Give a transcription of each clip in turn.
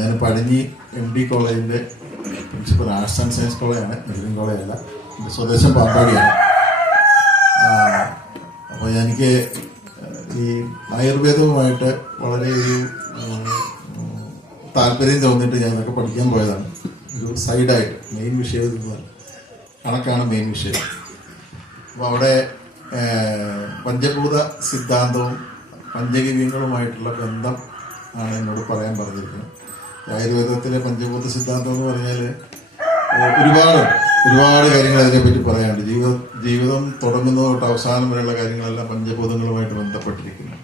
ഞാൻ പടിഞ്ഞി MD കോളേജിൻ്റെ principal, arts and science കോളേജാണ്, മെഡിക്കൽ കോളേജല്ല. എൻ്റെ സ്വദേശം പാമ്പാടിയാണ്. അപ്പോൾ എനിക്ക് ഈ ആയുർവേദവുമായിട്ട് വളരെ ഒരു താല്പര്യം തോന്നിയിട്ട് ഞാൻ ഇതൊക്കെ പഠിക്കാൻ പോയതാണ്. ഒരു സൈഡായിട്ട് മെയിൻ വിഷയം ഇതാണ്, കണക്കാണ് മെയിൻ വിഷയം. അപ്പോൾ അവിടെ പഞ്ചഭൂത സിദ്ധാന്തവും പഞ്ചഗവ്യങ്ങളുമായിട്ടുള്ള ബന്ധം ആണ് എന്നോട് പറയാൻ പറഞ്ഞിരിക്കുന്നത്. ആയുർവേദത്തിലെ പഞ്ചഭൂത സിദ്ധാന്തം എന്ന് പറഞ്ഞാൽ ഒരുപാട് കാര്യങ്ങൾ അതിനെപ്പറ്റി പറയാനുണ്ട്. ജീവിതം തുടങ്ങുന്നത് തൊട്ട് അവസാനം വരെയുള്ള കാര്യങ്ങളെല്ലാം പഞ്ചഭൂതങ്ങളുമായിട്ട് ബന്ധപ്പെട്ടിരിക്കുന്നു.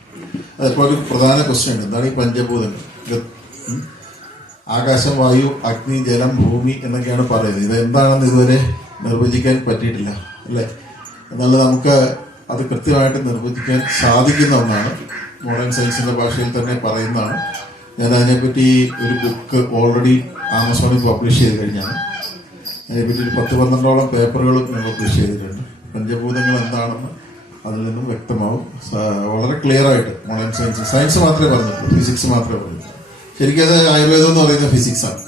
അതിപ്പോൾ ഒരു പ്രധാന ക്വസ്റ്റ്യൻ ഉണ്ട്, എന്താണ് ഈ പഞ്ചഭൂതങ്ങൾ? ആകാശം, വായു, അഗ്നി, ജലം, ഭൂമി എന്നൊക്കെയാണ് പറയുന്നത്. ഇത് എന്താണെന്ന് ഇതുവരെ നിർവചിക്കാൻ പറ്റിയിട്ടില്ല, അല്ലേ? എന്നാൽ നമുക്ക് അത് കൃത്യമായിട്ട് നിർവചിക്കാൻ സാധിക്കുന്ന ഒന്നാണ്. മോഡേൺ സയൻസിന്റെ ഭാഷയിൽ തന്നെ പറയുന്നതാണ്. ഞാൻ അതിനെപ്പറ്റി ഒരു ബുക്ക് ഓൾറെഡി ആമസോണിൽ പബ്ലിഷ് ചെയ്ത് കഴിഞ്ഞാണ്. അതിനെപ്പറ്റി ഒരു 10-12ഓളം പേപ്പറുകളും ഞാൻ പബ്ലിഷ് ചെയ്തിട്ടുണ്ട്. പഞ്ചഭൂതങ്ങൾ എന്താണെന്ന് അതിൽ നിന്നും വ്യക്തമാവും. വളരെ ക്ലിയർ ആയിട്ട് മോഡേൺ സയൻസ് മാത്രമേ പറഞ്ഞിട്ടുള്ളൂ, ഫിസിക്സ് മാത്രമേ പറഞ്ഞിട്ടുള്ളൂ. ശരിക്കും അത് ആയുർവേദം എന്ന് പറയുന്നത് ഫിസിക്സാണ്,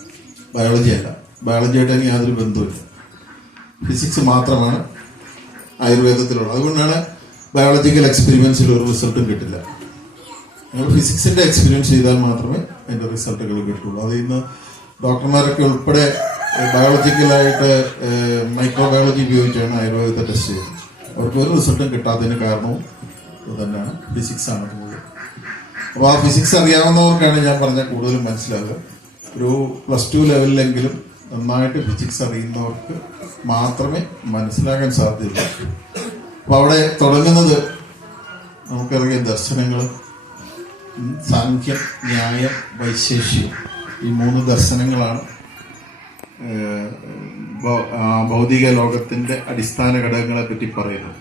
ബയോളജി അല്ല. ബയോളജി ആയിട്ട് എനിക്ക് യാതൊരു ബന്ധവുമില്ല. ഫിസിക്സ് മാത്രമാണ് ആയുർവേദത്തിലുള്ളത്. അതുകൊണ്ടാണ് ബയോളജിക്കൽ എക്സ്പെരിമെന്റ്സിൽ ഒരു റിസൾട്ടും കിട്ടില്ല. നമ്മൾ ഫിസിക്സിന്റെ എക്സ്പീരിയൻസ് ചെയ്താൽ മാത്രമേ അതിന്റെ റിസൾട്ടുകൾ കിട്ടുള്ളൂ. അത് ഇന്ന് ഡോക്ടർമാരൊക്കെ ഉൾപ്പെടെ ബയോളജിക്കലായിട്ട് മൈക്രോബയോളജി ഉപയോഗിച്ചാണ് ആയുർവേദത്തെ ടെസ്റ്റ് ചെയ്യുന്നത്. അവർക്ക് ഒരു റിസൾട്ടും കിട്ടാത്തതിന് കാരണവും ഇത് തന്നെയാണ്, ഫിസിക്സ് ആണ് കൂടുതൽ. അപ്പോൾ ആ ഫിസിക്സ് അറിയാവുന്നവർക്കാണ് ഞാൻ പറഞ്ഞാൽ കൂടുതലും മനസ്സിലാവുക. ഒരു +2 ലെവലിലെങ്കിലും നന്നായിട്ട് ഫിസിക്സ് അറിയുന്നവർക്ക് മാത്രമേ മനസ്സിലാക്കാൻ സാധ്യതയുള്ളൂ. അപ്പോൾ അവിടെ തുടങ്ങുന്നത് നമുക്കറിയാം, ദർശനങ്ങൾ, സാഖ്യം, ന്യായം, വൈശേഷ്യം, ഈ 3 ദർശനങ്ങളാണ് ഭൗതിക ലോകത്തിന്റെ അടിസ്ഥാന ഘടകങ്ങളെ പറ്റി പറയുന്നത്.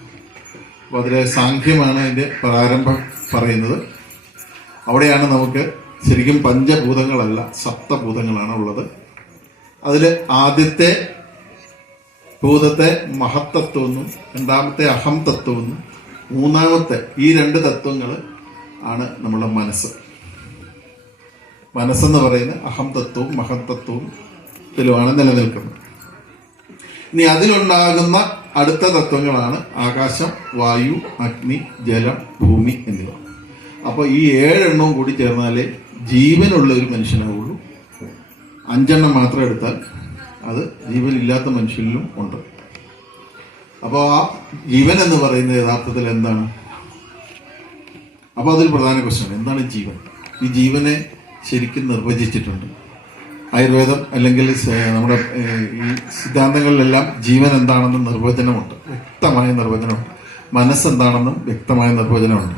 അപ്പോൾ അതിലെ സാഖ്യമാണ് അതിന്റെ പ്രാരംഭം പറയുന്നത്. അവിടെയാണ് നമുക്ക് ശരിക്കും പഞ്ചഭൂതങ്ങളല്ല, സപ്തഭൂതങ്ങളാണ് ഉള്ളത്. അതിൽ ആദ്യത്തെ ഭൂതത്തെ മഹത്തത്വമെന്നും രണ്ടാമത്തെ അഹം തത്വമെന്നും മൂന്നാമത്തെ ഈ 2 തത്വങ്ങൾ ആണ് നമ്മളുടെ മനസ്സെന്ന് പറയുന്ന അഹം തത്വവും മഹത്തത്വവും ത്തിലുമാണ് നിലനിൽക്കുന്നത്. ഇനി അതിലുണ്ടാകുന്ന അടുത്ത തത്വങ്ങളാണ് ആകാശം, വായു, അഗ്നി, ജലം, ഭൂമി എന്നിവ. അപ്പോൾ ഈ 7 എണ്ണവും കൂടി ചേർന്നാലേ ജീവനുള്ള ഒരു മനുഷ്യനാവുള്ളൂ. 5 എണ്ണം മാത്രം എടുത്താൽ അത് ജീവനില്ലാത്ത മനുഷ്യനിലും ഉണ്ട്. അപ്പോൾ ആ ജീവൻ എന്ന് പറയുന്നത് യഥാർത്ഥത്തിൽ എന്താണ്? അപ്പോൾ അതിൽ പ്രധാന ക്വസ്റ്റ്യൻ, എന്താണ് ജീവൻ? ഈ ജീവനെ ശരിക്കും നിർവചിച്ചിട്ടുണ്ട് ആയുർവേദം, അല്ലെങ്കിൽ നമ്മുടെ ഈ സിദ്ധാന്തങ്ങളിലെല്ലാം ജീവൻ എന്താണെന്ന് നിർവചനമുണ്ട്, വ്യക്തമായ നിർവചനമുണ്ട്. മനസ്സെന്താണെന്നും വ്യക്തമായ നിർവചനമുണ്ട്.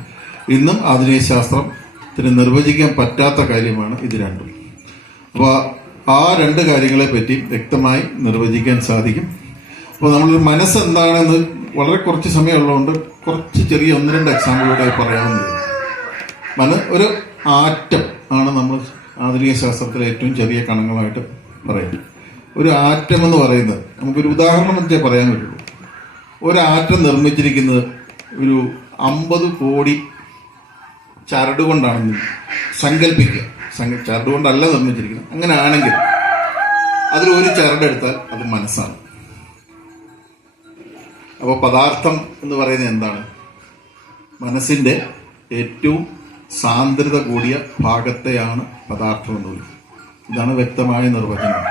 ഇന്നും ആധുനിക ശാസ്ത്രത്തിന് നിർവചിക്കാൻ പറ്റാത്ത കാര്യമാണ് ഇത് രണ്ടും. അപ്പോൾ ആ 2 കാര്യങ്ങളെ പറ്റി വ്യക്തമായി നിർവചിക്കാൻ സാധിക്കും. അപ്പോൾ നമ്മളൊരു മനസ്സെന്താണെന്ന് വളരെ കുറച്ച് സമയമുള്ളതുകൊണ്ട് കുറച്ച് ചെറിയ 1-2 എക്സാമ്പിളൂടെ പറയാവുന്നത്. ഒരു ആറ്റം ആണ് നമ്മൾ ആധുനിക ശാസ്ത്രത്തിലെ ഏറ്റവും ചെറിയ കണങ്ങളായിട്ട് പറയുന്നത്. ഒരു ആറ്റം എന്ന് പറയുന്നത് നമുക്കൊരു ഉദാഹരണം വെച്ചേ പറയാൻ പറ്റുള്ളൂ. ഒരു ആറ്റം നിർമ്മിച്ചിരിക്കുന്നത് ഒരു 50 കോടി ചരട് കൊണ്ടാണെന്ന് സങ്കല്പിക്കുക. ചരട് കൊണ്ടല്ല നിർമ്മിച്ചിരിക്കുന്നത്. അങ്ങനെ ആണെങ്കിൽ അതിലൊരു ചരടെടുത്താൽ അത് മനസ്സാണ്. അപ്പോൾ പദാർത്ഥം എന്ന് പറയുന്നത് എന്താണ്? മനസ്സിന്റെ ഏറ്റവും സാന്ദ്രത കൂടിയ ഭാഗത്തെയാണ് പദാർത്ഥം എന്ന് പറയുന്നത്. ഇതാണ് വ്യക്തമായ നിർവചനം.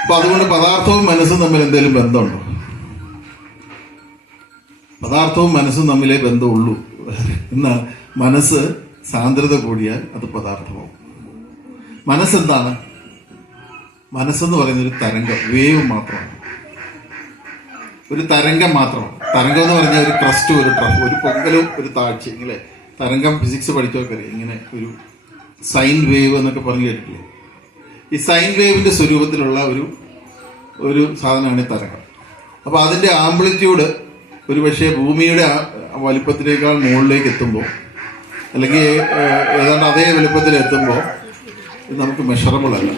അപ്പൊ അതുകൊണ്ട് പദാർത്ഥവും മനസ്സും തമ്മിൽ എന്തെങ്കിലും ബന്ധമുണ്ടോ? പദാർത്ഥവും മനസ്സും തമ്മിലേ ബന്ധമുള്ളൂ. എന്നാൽ മനസ്സ് സാന്ദ്രത കൂടിയാൽ അത് പദാർത്ഥമാവും. മനസ്സെന്താണ്? മനസ്സെന്ന് പറയുന്ന ഒരു തരംഗം, വേവ് മാത്രമാണ്, ഒരു തരംഗം മാത്രമാണ്. തരംഗം എന്ന് പറഞ്ഞാൽ ഒരു ക്രസ്റ്റ്, ഒരു ട്രഫ്, ഒരു പൊങ്കലും ഒരു താഴ്ച. ഇങ്ങനെ തരംഗം ഫിസിക്സ് പഠിച്ചവർക്ക് അറിയാം. ഇങ്ങനെ ഒരു സൈൻ വേവ് എന്നൊക്കെ പറഞ്ഞു കേട്ടിട്ടില്ലേ? ഈ സൈൻ വേവിന്റെ സ്വരൂപത്തിലുള്ള ഒരു സാധനമാണ് ഈ തരംഗം. അപ്പൊ അതിന്റെ ആംപ്ലിറ്റ്യൂഡ് ഒരു പക്ഷേ ഭൂമിയുടെ വലിപ്പത്തിനേക്കാൾ മുകളിലേക്ക് എത്തുമ്പോൾ, അല്ലെങ്കിൽ ഏതാണ്ട് അതേ വലുപ്പത്തിൽ എത്തുമ്പോൾ ഇത് നമുക്ക് മെഷറബിൾ അല്ല.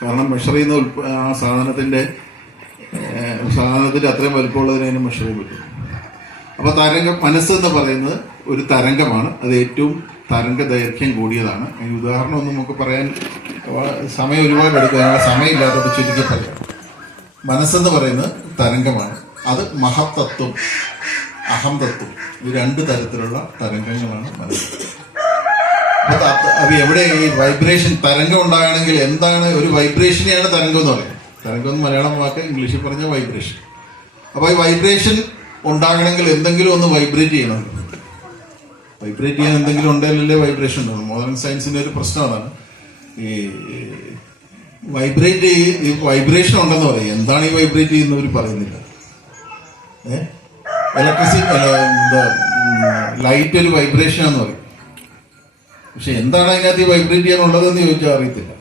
കാരണം മെഷർ ചെയ്യുന്ന സാധനത്തിന്റെ അത്രയും വലുപ്പമുള്ളതിന് അതിന് മെഷർ ചെയ്യാൻ പറ്റും. അപ്പൊ മനസ്സെന്ന് പറയുന്നത് ഒരു തരംഗമാണ്. അത് ഏറ്റവും തരംഗ ദൈർഘ്യം കൂടിയതാണ്. അതിന് ഉദാഹരണമൊന്നും നമുക്ക് പറയാൻ സമയം ഒരുപാട് എടുക്കും. സമയമില്ലാത്തത് ചുരുക്കി പറയാം. മനസ്സെന്ന് പറയുന്നത് തരംഗമാണ്. അത് മഹത്തത്വം, അഹംതത്വം, ഈ രണ്ട് തരത്തിലുള്ള തരംഗങ്ങളാണ് മനസ്സ്. അപ്പൊ എവിടെ ഈ വൈബ്രേഷൻ തരംഗം ഉണ്ടാകണമെങ്കിൽ എന്താണ് ഒരു വൈബ്രേഷനെയാണ് തരംഗം എന്ന് പറയുന്നത്. തരംഗം എന്ന് മലയാളം വാക്ക്, ഇംഗ്ലീഷിൽ പറഞ്ഞ വൈബ്രേഷൻ. അപ്പൊ ഈ വൈബ്രേഷൻ ഉണ്ടാകണമെങ്കിൽ എന്തെങ്കിലും ഒന്ന് വൈബ്രേറ്റ് ചെയ്യണം. വൈബ്രേറ്റ് ചെയ്യാൻ എന്തെങ്കിലും ഉണ്ടെങ്കിലല്ലേ വൈബ്രേഷൻ ഉണ്ടാകും. മോഡേൺ സയൻസിന്റെ ഒരു പ്രശ്നം അതാണ്. ഈ വൈബ്രേഷൻ ഉണ്ടെന്ന് പറയും. എന്താണ് ഈ വൈബ്രേറ്റ് ചെയ്യുന്നവർ പറയുന്നില്ല. ലൈറ്റ് ഒരു വൈബ്രേഷൻ ആണെന്ന് പറയും. പക്ഷെ എന്താണ് അതിനകത്ത് ഈ വൈബ്രേറ്റ് ചെയ്യാനുള്ളതെന്ന് ചോദിച്ചാൽ അറിയത്തില്ല.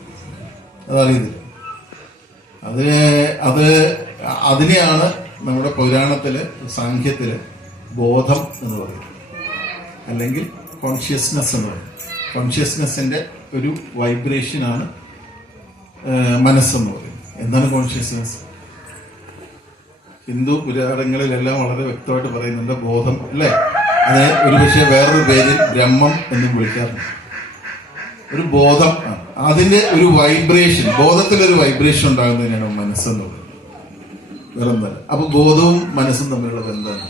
അതറിയത്തില്ല. അതിനെയാണ് നമ്മുടെ പുരാണത്തില്, സാഖ്യത്തില് ബോധം എന്ന് പറയുന്നത്, അല്ലെങ്കിൽ കോൺഷ്യസ്നെസ് എന്ന് പറയും. കോൺഷ്യസ്നെസ്സിന്റെ ഒരു വൈബ്രേഷനാണ് മനസ്സെന്ന് പറയുന്നത്. എന്താണ് കോൺഷ്യസ്നെസ്? ഹിന്ദു പുരാണങ്ങളിലെല്ലാം വളരെ വ്യക്തമായിട്ട് പറയുന്നുണ്ട് ബോധം, അല്ലേ? അതിനെ ഒരു പക്ഷേ വേറൊരു പേരിൽ ബ്രഹ്മം എന്ന് വിളിക്കാറുണ്ട്. ഒരു ബോധം, അതിന്റെ ഒരു വൈബ്രേഷൻ, ബോധത്തിലൊരു വൈബ്രേഷൻ ഉണ്ടാകുന്നതിനാണ് മനസ്സെന്ന് പറയുന്നത്. വേറെന്തല്ല. അപ്പൊ ബോധവും മനസ്സും തമ്മിലുള്ള ബന്ധമാണ്.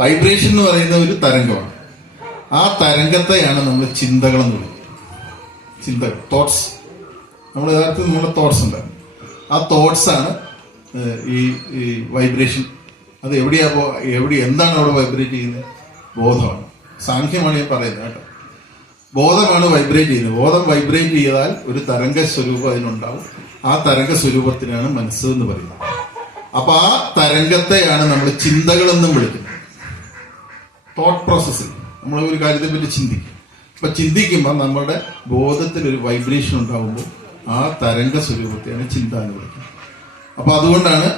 വൈബ്രേഷൻ എന്ന് പറയുന്ന ഒരു തരംഗമാണ്. ആ തരംഗത്തെയാണ് നമ്മൾ ചിന്തകളെന്ന് വിളിക്കുന്നത്. ചിന്തകൾ, തോട്ട്സ്. നമ്മൾ യഥാർത്ഥത്തിൽ നമ്മുടെ തോട്ട്സ് ഉണ്ടാകും. ആ തോട്ട്സ് ആണ് ഈ വൈബ്രേഷൻ. അത് എന്താണ് അവിടെ വൈബ്രേറ്റ് ചെയ്യുന്നത്? ബോധമാണ്. സാഖ്യമാണ് ഞാൻ പറയുന്നത് കേട്ടോ. ബോധമാണ് വൈബ്രേറ്റ് ചെയ്യുന്നത്. ബോധം വൈബ്രേറ്റ് ചെയ്താൽ ഒരു തരംഗ സ്വരൂപം അതിനുണ്ടാവും. ആ തരംഗ സ്വരൂപത്തിനാണ് മനസ്സ് എന്ന് പറയുന്നത്. അപ്പൊ ആ തരംഗത്തെയാണ് നമ്മൾ ചിന്തകളെന്നും വിളിക്കുന്നത്. തോട്ട് പ്രോസസ്സിൽ നമ്മൾ ഒരു കാര്യത്തെ പറ്റി ചിന്തിക്കും. അപ്പൊ ചിന്തിക്കുമ്പോൾ നമ്മുടെ ബോധത്തിൽ ഒരു വൈബ്രേഷൻ ഉണ്ടാകുമ്പോൾ ആ തരംഗ സ്വരൂപത്തെയാണ് ചിന്ത എന്ന് വിളിക്കുന്നത്. അപ്പൊ അതുകൊണ്ടാണ്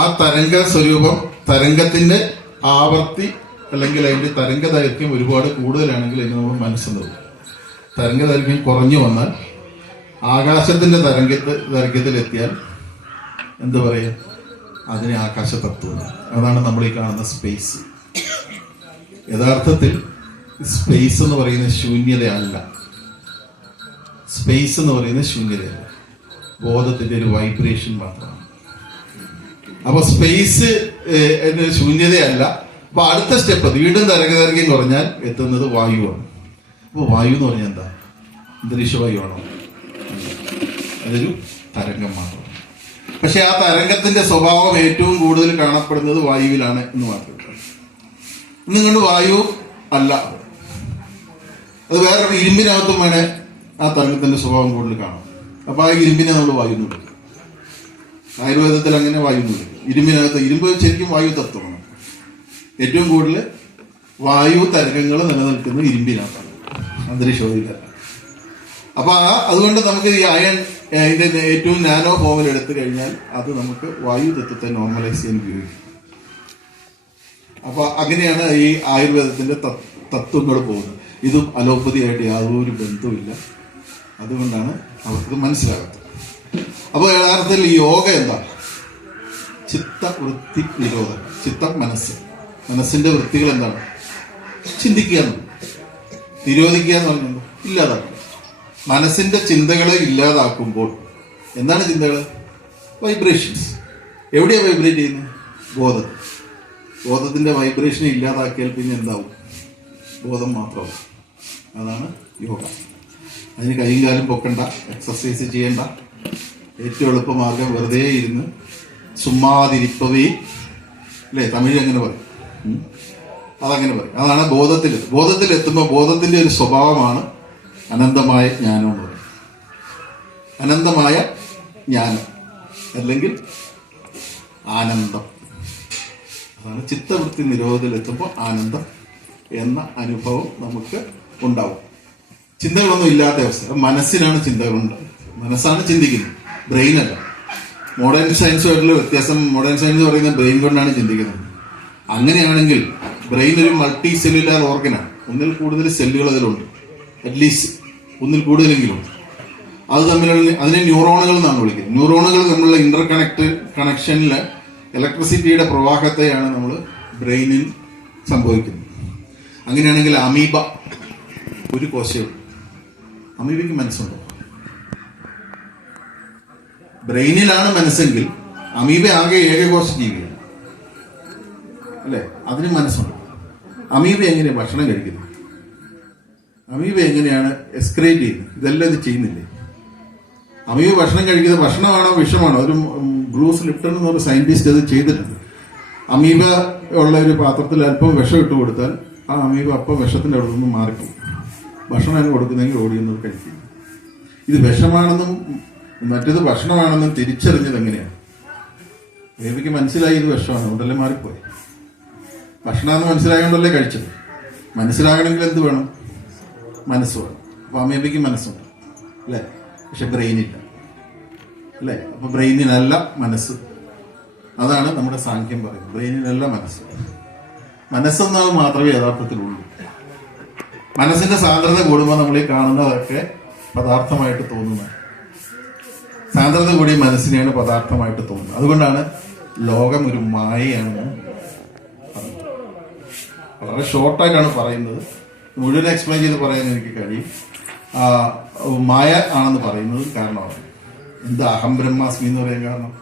ആ തരംഗ സ്വരൂപം, തരംഗത്തിന്റെ ആവർത്തി അല്ലെങ്കിൽ അതിന്റെ തരംഗ ദൈർഘ്യം ഒരുപാട് കൂടുതലാണെങ്കിൽ അതിന് നമ്മൾ മനസ്സെന്ന് പറയും. തരംഗ ദൈർഘ്യം കുറഞ്ഞു വന്നാൽ, ആകാശത്തിന്റെ ദൈർഘ്യത്തിലെത്തിയാൽ എന്താ പറയുക? അതിനെ ആകാശ തത്വം. അതാണ് നമ്മൾ ഈ കാണുന്ന സ്പേസ്. യഥാർത്ഥത്തിൽ സ്പേസ് എന്ന് പറയുന്നത് ശൂന്യതയല്ല. സ്പേസ് എന്ന് പറയുന്നത് ശൂന്യതയല്ല, ബോധത്തിന്റെ ഒരു വൈബ്രേഷൻ മാത്രമാണ്. അപ്പൊ സ്പേസ് ശൂന്യതയല്ല. അപ്പൊ അടുത്ത സ്റ്റെപ്പ് വീണ്ടും തരംഗദൈർഘ്യം കുറഞ്ഞാൽ എത്തുന്നത് വായുവാണ്. അപ്പൊ വായു എന്ന് പറഞ്ഞാൽ എന്താ? അന്തരീക്ഷവായുവാണോ? അതൊരു തരംഗം മാത്രം. പക്ഷെ ആ തരംഗത്തിന്റെ സ്വഭാവം ഏറ്റവും കൂടുതൽ കാണപ്പെടുന്നത് വായുവിലാണ് എന്ന് മാത്രം. ഇന്നുകൊണ്ട് വായു അല്ല, അത് വേറൊരു ഇരുമ്പിനകത്തും വേണേ ആ തരംഗത്തിന്റെ സ്വഭാവം കൂടുതൽ കാണാം. അപ്പൊ ആ ഇരുമ്പിനെ നമ്മൾ വായു എന്ന് വിളിക്കും. ആയുർവേദത്തിൽ അങ്ങനെ വായു എന്ന് വിളിക്കും. ഇരുമ്പ് ശരിക്കും വായു തത്വമാണ്. ഏറ്റവും കൂടുതൽ വായു തരംഗങ്ങൾ നിലനിൽക്കുന്നത് ഇരുമ്പിനകത്താണ്, അന്തരീക്ഷവായുവിലല്ല. അപ്പൊ അതുകൊണ്ട് നമുക്ക് ഈ അയൺ ഇതിന്റെ ഏറ്റവും നാനോ ഫോമിൽ എടുത്തു കഴിഞ്ഞാൽ അത് നമുക്ക് വായു തത്വത്തെ നോർമലൈസ് ചെയ്യാൻ ഉപയോഗിക്കും. അപ്പൊ അങ്ങനെയാണ് ഈ ആയുർവേദത്തിന്റെ തത്വങ്ങൾ പോകുന്നത്. ഇതും അലോപ്പതിയായിട്ട് യാതൊരു ബന്ധവുമില്ല. അതുകൊണ്ടാണ് അവർക്ക് മനസ്സിലാകാത്തത്. അപ്പോൾ യഥാർത്ഥത്തിൽ ഈ യോഗ എന്താണ്? ചിത്തവൃത്തി നിരോധനം. ചിത്തം മനസ്സിന്റെ വൃത്തികൾ എന്താണ്? ചിന്തിക്കുക എന്നുള്ളത്. നിരോധിക്കുക എന്ന് പറഞ്ഞാൽ ഇല്ലാതാക്കുക. മനസ്സിന്റെ ചിന്തകളെ ഇല്ലാതാക്കുമ്പോൾ എന്താണ് ചിന്തകൾ? വൈബ്രേഷൻസ്. എവിടെയാണ് വൈബ്രേറ്റ് ചെയ്യുന്നത്? ബോധത്തിൽ. ബോധത്തിന്റെ വൈബ്രേഷനെ ഇല്ലാതാക്കിയാൽ പിന്നെ എന്താവും? ബോധം മാത്രമാവും. അതാണ് യോഗ. അതിന് കൈയും കാലും പൊക്കണ്ട, എക്സർസൈസ് ചെയ്യണ്ട. ഏറ്റവും എളുപ്പമാർഗം വെറുതെ ഇരുന്ന് ചുമ്മാതിരിപ്പവേ, അല്ലേ? തമിഴ് അങ്ങനെ പറയും, അതങ്ങനെ പറയും. അതാണ് ബോധത്തിലെത്തുമ്പോൾ ബോധത്തിന്റെ ഒരു സ്വഭാവമാണ് അനന്തമായ ജ്ഞാനം എന്ന് പറയും. അനന്തമായ ജ്ഞാനം അല്ലെങ്കിൽ ആനന്ദം. അതാണ് ചിത്തവൃത്തി നിരോധത്തിലെത്തുമ്പോൾ ആനന്ദം എന്ന അനുഭവം നമുക്ക് ഉണ്ടാവും. ചിന്തകളൊന്നും ഇല്ലാത്ത അവസ്ഥ. മനസ്സിനാണ് ചിന്തകളുണ്ടാവുക. മനസ്സാണ് ചിന്തിക്കുന്നത്, ബ്രെയിനല്ല. മോഡേൺ സയൻസുമായിട്ടുള്ള വ്യത്യാസം, മോഡേൺ സയൻസ് പറയുന്നത് ബ്രെയിൻ കൊണ്ടാണ് ചിന്തിക്കുന്നത്. അങ്ങനെയാണെങ്കിൽ ബ്രെയിൻ ഒരു മൾട്ടി സെല്ലുലാർ ഓർഗനാണ്. ഒന്നിൽ കൂടുതൽ സെല്ലുകൾ അതിലുണ്ട്, അറ്റ്ലീസ്റ്റ് ഒന്നിൽ കൂടുതലെങ്കിലും. അത് തമ്മിലുള്ള അതിനെ ന്യൂറോണുകൾ എന്നാണ് വിളിക്കുന്നത്. ന്യൂറോണുകൾ തമ്മിലുള്ള കണക്ഷനിൽ ഇലക്ട്രിസിറ്റിയുടെ പ്രവാഹത്തെയാണ് നമ്മൾ ബ്രെയിനിൽ സംഭവിക്കുന്നത്. അങ്ങനെയാണെങ്കിൽ അമീബ ഒരു കോശവും, അമീബയ്ക്ക് മനസ്സുണ്ടോ? ബ്രെയിനിലാണ് മനസ്സെങ്കിൽ അമീബ ആകെ ഏകകോശ ജീവിയാണ് അല്ലെ, അതിന് മനസ്സുണ്ട്. അമീബ എങ്ങനെയാണ് ഭക്ഷണം കഴിക്കുന്നത്? അമീബ എങ്ങനെയാണ് എക്സ്ക്രീറ്റ് ചെയ്യുന്നത്? ഇതെല്ലാം ഇത് ചെയ്യുന്നില്ലേ? അമീബ ഭക്ഷണം കഴിക്കുന്നത് ഭക്ഷണമാണോ വിഷമാണോ? ഒരു ബ്രൂസ് ലിപ്റ്റൺ എന്ന് പറഞ്ഞ സയന്റിസ്റ്റ് അത് ചെയ്തിട്ടുണ്ട്. അമീബ ഉള്ള ഒരു പാത്രത്തിൽ അല്പം വിഷം ഇട്ട് കൊടുത്താൽ ആ അമീബ അപ്പം വിഷത്തിന്റെ അവിടെ നിന്ന് മാറിപ്പോകും. ഭക്ഷണം കൊടുക്കുന്നെങ്കിൽ ഓടിയെന്നത് കഴിക്കും. ഇത് വിഷമാണെന്നും മറ്റേത് ഭക്ഷണമാണെന്നും തിരിച്ചറിഞ്ഞത് എങ്ങനെയാണ്? അമീബയ്ക്ക് മനസ്സിലായി ഇത് വിഷമാണ്, അതുകൊണ്ടല്ലേ മാറിപ്പോയി. ഭക്ഷണമെന്ന് മനസ്സിലായതുകൊണ്ടല്ലേ കഴിച്ചത്. മനസ്സിലാകണമെങ്കിൽ എന്ത് വേണം? മനസ്സ് വേണം. അപ്പൊ അമീബയ്ക്ക് മനസ്സുണ്ട് അല്ലെ, പക്ഷെ ബ്രെയിനില്ല അല്ലെ. അപ്പൊ ബ്രെയിനിനല്ല മനസ്സ്. അതാണ് നമ്മുടെ സാഖ്യം പറയുന്നത്. ബ്രെയിനിനല്ല മനസ്സ്. മനസ്സെന്നത് മാത്രമേ യഥാർത്ഥത്തിലുള്ളൂ. മനസ്സിന്റെ സാന്ദ്രത കൂടുമ്പോൾ നമ്മൾ ഈ കാണുന്നതൊക്കെ പദാർത്ഥമായിട്ട് തോന്നുന്നത്. സാന്ദ്രത കൂടിയ മനസ്സിനെയാണ് പദാർത്ഥമായിട്ട് തോന്നുന്നത്. അതുകൊണ്ടാണ് ലോകം ഒരു മായയാണെന്ന് പറയുന്നത്. വളരെ ഷോർട്ടായിട്ടാണ് പറയുന്നത്, മുഴുവൻ എക്സ്പ്ലെയിൻ ചെയ്ത് പറയാൻ എനിക്ക് കഴിയും. മായ ആണെന്ന് പറയുന്നത് കാരണമാണ്. എന്താ അഹം ബ്രഹ്മാസ്മി എന്ന് പറയാൻ കാരണം?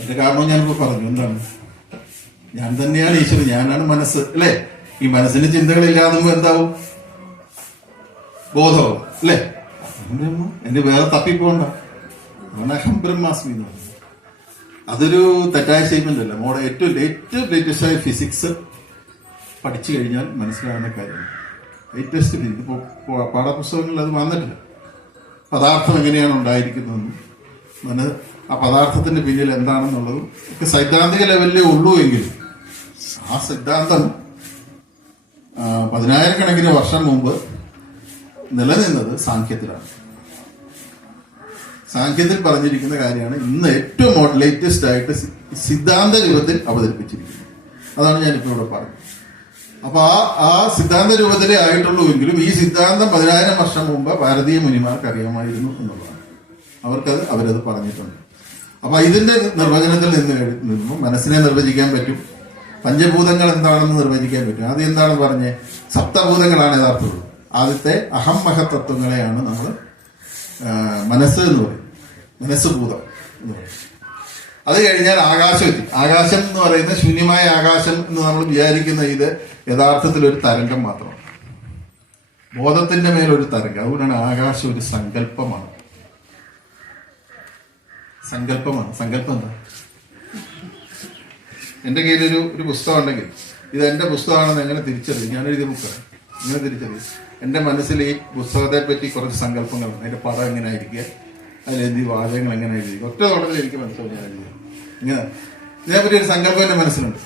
എന്റെ കാരണവും ഞാനിപ്പോ പറഞ്ഞു. എന്താണ്? ഞാൻ തന്നെയാണ് ഈശ്വരൻ, ഞാനാണ് മനസ്സ് അല്ലെ. ഈ മനസ്സിന് ചിന്തകളില്ലാതുമ്പോ എന്താവും? ബോധവും അല്ലെ. എന്റെ വേറെ തപ്പിപ്പോണ്ട. അതാണ് അഹം ബ്രഹ്മാസ്മി എന്ന് പറയുന്നത്. അതൊരു തെറ്റായ സ്റ്റേറ്റ്മെന്റ് അല്ല. മോടെ ഏറ്റവും ലേറ്റസ്റ്റ് ആയ ഫിസിക്സ് പഠിച്ചു കഴിഞ്ഞാൽ മനസ്സിലാവുന്ന കാര്യമാണ്. ലേറ്റസ്റ്റ് ഇതിപ്പോ പാഠപുസ്തകങ്ങളിൽ അത് വന്നിട്ടില്ല. പദാർത്ഥം എങ്ങനെയാണ് ഉണ്ടായിരിക്കുന്നതെന്നും ആ പദാർത്ഥത്തിന്റെ പിന്നിൽ എന്താണെന്നുള്ളതും ഒക്കെ സൈദ്ധാന്തിക ലെവലിലേ ഉള്ളൂ. എങ്കിലും ആ സിദ്ധാന്തം 10,000 വർഷം മുമ്പ് നിലനിന്നത് സാഖ്യത്തിലാണ്. സാഖ്യത്തിൽ പറഞ്ഞിരിക്കുന്ന കാര്യമാണ് ഇന്ന് ഏറ്റവും ലേറ്റസ്റ്റ് ആയിട്ട് സിദ്ധാന്ത രൂപത്തിൽ അവതരിപ്പിച്ചിരിക്കുന്നത്. അതാണ് ഞാനിപ്പോൾ ഇവിടെ പറഞ്ഞത്. അപ്പൊ ആ സിദ്ധാന്ത രൂപത്തിലേ ആയിട്ടുള്ളൂവെങ്കിലും ഈ സിദ്ധാന്തം 10,000 വർഷം മുമ്പ് ഭാരതീയ മുനിമാർക്ക് അറിയാമായിരുന്നു എന്നുള്ളതാണ്. അവരത് പറഞ്ഞിട്ടുണ്ട്. അപ്പൊ ഇതിന്റെ നിർവചനത്തിൽ നിന്നും മനസ്സിനെ നിർവചിക്കാൻ പറ്റും. പഞ്ചഭൂതങ്ങൾ എന്താണെന്ന് നിർവചിക്കാൻ പറ്റും. ആദ്യം എന്താണ് പറഞ്ഞേ? സപ്തഭൂതങ്ങളാണ് യഥാർത്ഥത്തിൽ. ആദ്യത്തെ അഹം മഹത്തത്വങ്ങളെയാണ് നമ്മൾ മനസ്സ് എന്ന് പറയും. മനസ്സ് ഭൂതം എന്ന് പറയും. അത് കഴിഞ്ഞാൽ ആകാശം എത്തി. ആകാശം എന്ന് പറയുന്ന ശൂന്യമായ ആകാശം എന്ന് നമ്മൾ വിചാരിക്കുന്ന ഇത് യഥാർത്ഥത്തിൽ ഒരു തരംഗം മാത്രമാണ്. ബോധത്തിന്റെ മേലൊരു തരംഗം. അതുകൊണ്ടാണ് ആകാശം ഒരു സങ്കല്പമാണ്. സങ്കല്പമാണ്. സങ്കല്പം എന്താ? എന്റെ കയ്യിലൊരു പുസ്തകം ഉണ്ടെങ്കിൽ ഇത് എന്റെ പുസ്തകമാണെന്ന് എങ്ങനെ തിരിച്ചറിയും? ഞാൻ എഴുതിയ ബുക്കാണ്. ഇങ്ങനെ തിരിച്ചറിയും. എന്റെ മനസ്സിൽ ഈ പുസ്തകത്തെ പറ്റി കുറച്ച് സങ്കല്പങ്ങളുണ്ട്. അതിന്റെ പടം എങ്ങനെ ആയിരിക്കുക, അതിലെന്തി വാചകങ്ങൾ എങ്ങനെ ആയിരിക്കും, ഒറ്റ തോട്ടത്തിൽ എനിക്ക് മനസ്സിലാവും. ഞാൻ എഴുതിയ ഇങ്ങനെ ഇതിനെപ്പറ്റി ഒരു സങ്കല്പം എന്റെ മനസ്സിലുണ്ട്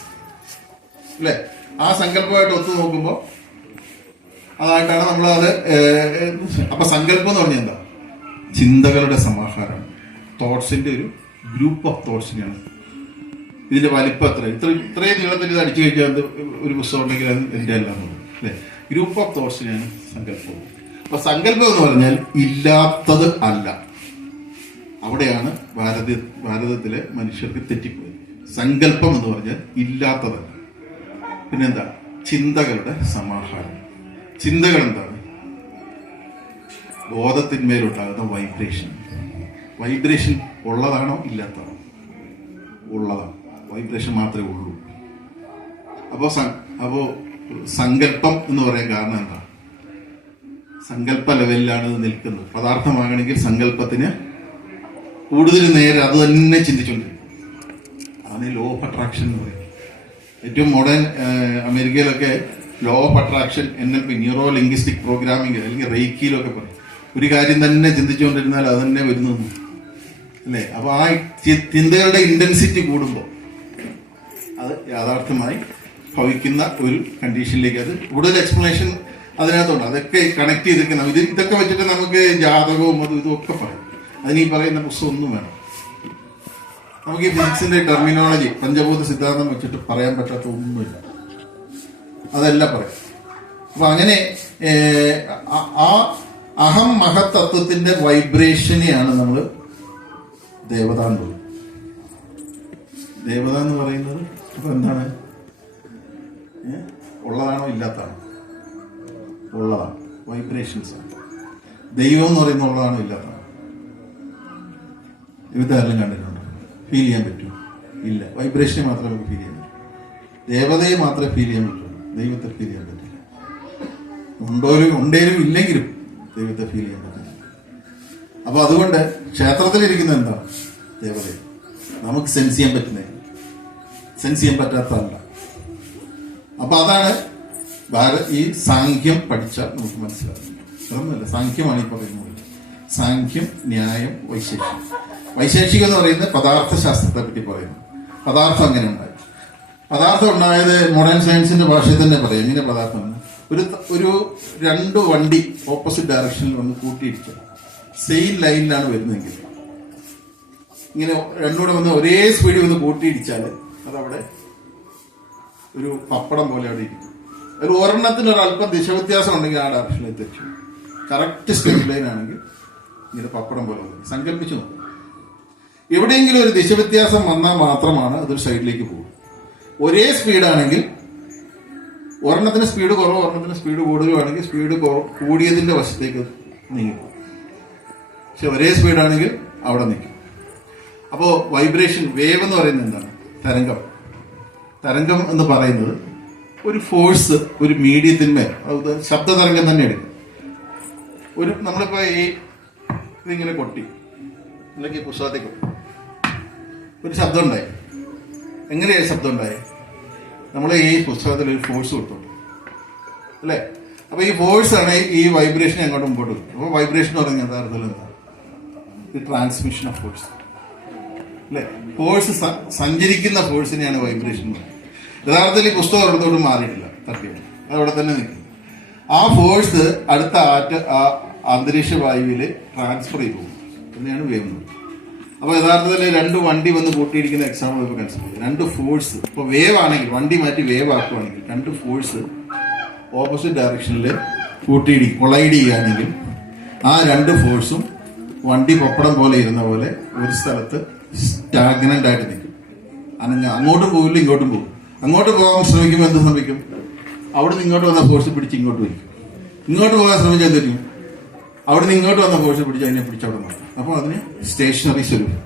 അല്ലെ. ആ സങ്കല്പമായിട്ട് ഒത്തു നോക്കുമ്പോൾ അതായിട്ടാണ് നമ്മളത്. അപ്പൊ സങ്കല്പം എന്ന് പറഞ്ഞാൽ എന്താ? ചിന്തകളുടെ സമാഹാരമാണ്. തോട്ട്സിന്റെ ഒരു ഗ്രൂപ്പ് ഓഫ് തോട്ട്സിനെയാണ്. ഇതിന്റെ വലിപ്പം ഇത്രയും നീളത്തിൽ ഇത് അടിച്ചു കഴിഞ്ഞാൽ ഒരു പുസ്തകം ഉണ്ടെങ്കിൽ അത് എന്റെ എല്ലാം അല്ലെ. ഗ്രൂപ്പ് ഓഫ് തോട്ട്സിനെയാണ് സങ്കല്പം. അപ്പൊ സങ്കല്പം എന്ന് പറഞ്ഞാൽ ഇല്ലാത്തത് അല്ല. അവിടെയാണ് ഭാരതത്തിലെ മനുഷ്യർക്ക് തെറ്റിപ്പോയത്. സങ്കല്പം എന്ന് പറഞ്ഞാൽ ഇല്ലാത്തതല്ല. പിന്നെന്താ? ചിന്തകളുടെ സമാഹാരം. ചിന്തകൾ എന്താണ്? ബോധത്തിന്മേലുണ്ടാകുന്ന വൈബ്രേഷൻ. വൈബ്രേഷൻ ഉള്ളതാണോ ഇല്ലാത്തതാണോ? ഉള്ളതാണ്. വൈബ്രേഷൻ മാത്രമേ ഉള്ളൂ. അപ്പോ സങ്കല്പം എന്ന് പറയാൻ കാരണം എന്താ? സങ്കല്പ ലെവലിലാണ് ഇത് നിൽക്കുന്നത്. പദാർത്ഥമാകണമെങ്കിൽ സങ്കല്പത്തിന് കൂടുതൽ നേരെ അത് തന്നെ ചിന്തിച്ചുകൊണ്ടിരിക്കും. അതാണ് ലോ ഓഫ് അട്രാക്ഷൻ എന്ന് പറയുന്നത്. ഏറ്റവും മോഡേൺ അമേരിക്കയിലൊക്കെ law of attraction, NLP, neuro linguistic programming അല്ലെങ്കിൽ റേക്കിയിലൊക്കെ പറയും. ഒരു കാര്യം തന്നെ ചിന്തിച്ചുകൊണ്ടിരുന്നാൽ അത് തന്നെ വരുന്നു അല്ലേ. അപ്പൊ ആ ചിന്തകളുടെ ഇന്റൻസിറ്റി കൂടുമ്പോൾ അത് യാഥാർത്ഥ്യമായി ഭവിക്കുന്ന ഒരു കണ്ടീഷനിലേക്ക് അത് കൂടുതൽ എക്സ്പ്ലനേഷൻ അതിനകത്തുണ്ട്. അതൊക്കെ കണക്ട് ചെയ്തിരിക്കുന്ന ഇതൊക്കെ വെച്ചിട്ട് നമുക്ക് ജാതകവും അതും ഇതൊക്കെ പറയും. അതിന് ഈ പറയുന്ന പുസ്തകം ഒന്നും വേണം. നമുക്ക് ഈ ഫിസിക്സിന്റെ ടെർമിനോളജി, പഞ്ചഭൂത സിദ്ധാന്തം വെച്ചിട്ട് പറയാൻ പറ്റാത്ത ഒന്നുമില്ല. അതെല്ലാം പറയും. അപ്പൊ അങ്ങനെ ആ അഹം മഹത്തത്വത്തിന്റെ വൈബ്രേഷനെയാണ് നമ്മൾ ദേവത എന്ന് പറയുന്നത്. ദേവത എന്ന് പറയുന്നത് അപ്പൊ എന്താണ്? ഉള്ളതാണോ ഇല്ലാത്തതാണോ? ഉള്ളതാണ്. വൈബ്രേഷൻസ് ആണ്. ദൈവം എന്ന് പറയുന്ന ഉള്ളതാണോ ഇല്ലാത്തതാണോ? ഇവരെല്ലാം കണ്ടിട്ടുണ്ടോ? ഫീൽ ചെയ്യാൻ പറ്റുമോ? ഇല്ല. വൈബ്രേഷനെ മാത്രമേ നമുക്ക് ഫീൽ ചെയ്യാൻ പറ്റൂ. ദേവതയെ മാത്രമേ ഫീൽ ചെയ്യാൻ പറ്റുള്ളൂ, ദൈവത്തെ ഫീൽ ചെയ്യാൻ പറ്റില്ല. ഉണ്ടേലും ഇല്ലെങ്കിലും ദൈവത്തെ ഫീൽ ചെയ്യാൻ പറ്റില്ല. അപ്പൊ അതുകൊണ്ട് ക്ഷേത്രത്തിലിരിക്കുന്ന എന്താണ്? ദേവതയെ നമുക്ക് സെൻസ് ചെയ്യാൻ പറ്റുന്നേ, സെൻസ് ചെയ്യാൻ പറ്റാത്തതല്ല. അപ്പൊ അതാണ് ഈ സാഖ്യം പഠിച്ചാൽ നമുക്ക് മനസ്സിലാകും. അതൊന്നുമല്ല, സാഖ്യമാണ് ഈ പറയുന്നത്. സാഖ്യം, ന്യായം, വൈശേഷികം. വൈശേഷികം എന്ന് പറയുന്നത് പദാർത്ഥ ശാസ്ത്രത്തെ പറ്റി പറയുന്നു. പദാർത്ഥം എങ്ങനെ ഉണ്ടായി? പദാർത്ഥം ഉണ്ടായത് മോഡേൺ സയൻസിന്റെ ഭാഷയിൽ തന്നെ പറയും. എങ്ങനെ പദാർത്ഥം? ഒരു രണ്ട് വണ്ടി ഓപ്പോസിറ്റ് ഡയറക്ഷനിൽ വന്ന് കൂട്ടിയിടിക്കുക, സെയിം ലൈനിലാണ് വരുന്നതെങ്കിൽ, ഇങ്ങനെ രണ്ടുകൂടെ വന്ന് ഒരേ സ്പീഡിൽ വന്ന് കൂട്ടിയിടിച്ചാൽ അതവിടെ ഒരു പപ്പടം പോലെ അവിടെ ഇരിക്കും. ഒരു ഒരെണ്ണത്തിന് ഒരല്പം ദിശവ്യത്യാസം ഉണ്ടെങ്കിൽ ആ ഡയറക്ഷനിൽ തെറ്റും. കറക്റ്റ് സ്ട്രെയിറ്റ് ലൈൻ ആണെങ്കിൽ ഇങ്ങനെ പപ്പടം പോലെ സങ്കല്പിച്ചു നോക്കും. എവിടെയെങ്കിലും ഒരു ദിശവ്യത്യാസം വന്നാൽ മാത്രമാണ് അതൊരു സൈഡിലേക്ക് പോകും. ഒരേ സ്പീഡാണെങ്കിൽ ഒരെണ്ണത്തിന് സ്പീഡ് കുറവ്, ഒരെണ്ണത്തിന് സ്പീഡ് കൂടുതലുമാണെങ്കിൽ സ്പീഡ് കൂടിയതിന്റെ വശത്തേക്ക് നീങ്ങും. പക്ഷെ ഒരേ സ്പീഡാണെങ്കിൽ അവിടെ നിൽക്കും. അപ്പോൾ വൈബ്രേഷൻ, വേവ് എന്ന് പറയുന്നത് എന്താണ്? തരംഗം. തരംഗം എന്ന് പറയുന്നത് ഒരു ഫോഴ്സ് ഒരു മീഡിയത്തിന്മേൽ, അത് ശബ്ദതരംഗം തന്നെ എടുക്കും. നമ്മളിപ്പോ ഇതിങ്ങനെ കൊട്ടി, അല്ലെങ്കിൽ പുസ്തകത്തിൽ കൊട്ടി, ഒരു ശബ്ദം ഉണ്ടായി. എങ്ങനെയാ ശബ്ദം ഉണ്ടായി? നമ്മൾ ഈ പുസ്തകത്തിൽ ഒരു ഫോഴ്സ് കൊടുത്തോളൂ, അല്ലേ? അപ്പൊ ഈ ഫോഴ്സ് ആണ് ഈ വൈബ്രേഷൻ അങ്ങോട്ട് മുമ്പോട്ട് വരും. അപ്പൊ വൈബ്രേഷൻ എന്ന് പറയുന്നത് യഥാർത്ഥത്തിൽ എന്താ? ട്രാൻസ്മിഷൻ ഓഫ് ഫോഴ്സ്, അല്ലെ? ഫോഴ്സ് സഞ്ചരിക്കുന്ന ഫോഴ്സിനെയാണ് വൈബ്രേഷൻ. യഥാർത്ഥത്തിൽ ഈ പുസ്തകം ഒരിടത്തോട്ട് മാറിയിട്ടില്ല, തട്ടിയാണ് അത് അവിടെ തന്നെ നിൽക്കും. ആ ഫോഴ്സ് അടുത്ത അന്തരീക്ഷ വായുവിൽ ട്രാൻസ്ഫർ ചെയ്തു പോകും. തന്നെയാണ് വേവ്. അപ്പൊ യഥാർത്ഥത്തിൽ രണ്ട് വണ്ടി വന്ന് കൂട്ടിയിരിക്കുന്ന എക്സാമ്പിൾ ഇപ്പൊ കൺസിഡർ ചെയ്യും. രണ്ട് ഫോഴ്സ്, ഇപ്പൊ വേവ് ആണെങ്കിൽ, വണ്ടി മാറ്റി വേവ് ആക്കുവാണെങ്കിൽ, രണ്ട് ഫോഴ്സ് ഓപ്പോസിറ്റ് ഡയറക്ഷനിൽ കൊളൈഡ് ചെയ്യുകയാണെങ്കിൽ ആ രണ്ട് ഫോഴ്സും വണ്ടി പപ്പടം പോലെ ഇരുന്ന പോലെ ഒരു സ്ഥലത്ത് സ്റ്റാഗ്നന്റ് ആയിട്ട് നിൽക്കും. അങ്ങോട്ടും പോകില്ല, ഇങ്ങോട്ടും പോകും. അങ്ങോട്ട് പോകാൻ ശ്രമിക്കുമ്പോൾ എന്ത് സംഭവിക്കും? അവിടെ നിന്ന് ഇങ്ങോട്ട് വന്ന ഫോഴ്സ് പിടിച്ച് ഇങ്ങോട്ട് വയ്ക്കും. ഇങ്ങോട്ട് പോകാൻ ശ്രമിച്ചാൽ എന്ത് ചെയ്യും? അവിടെ നിന്ന് ഇങ്ങോട്ട് വന്ന ഫോഴ്സ് പിടിച്ച് അതിനെ പിടിച്ചവിടെ നോക്കും. അപ്പോൾ അതിന് സ്റ്റേഷനറി സൊല്യൂഷൻ.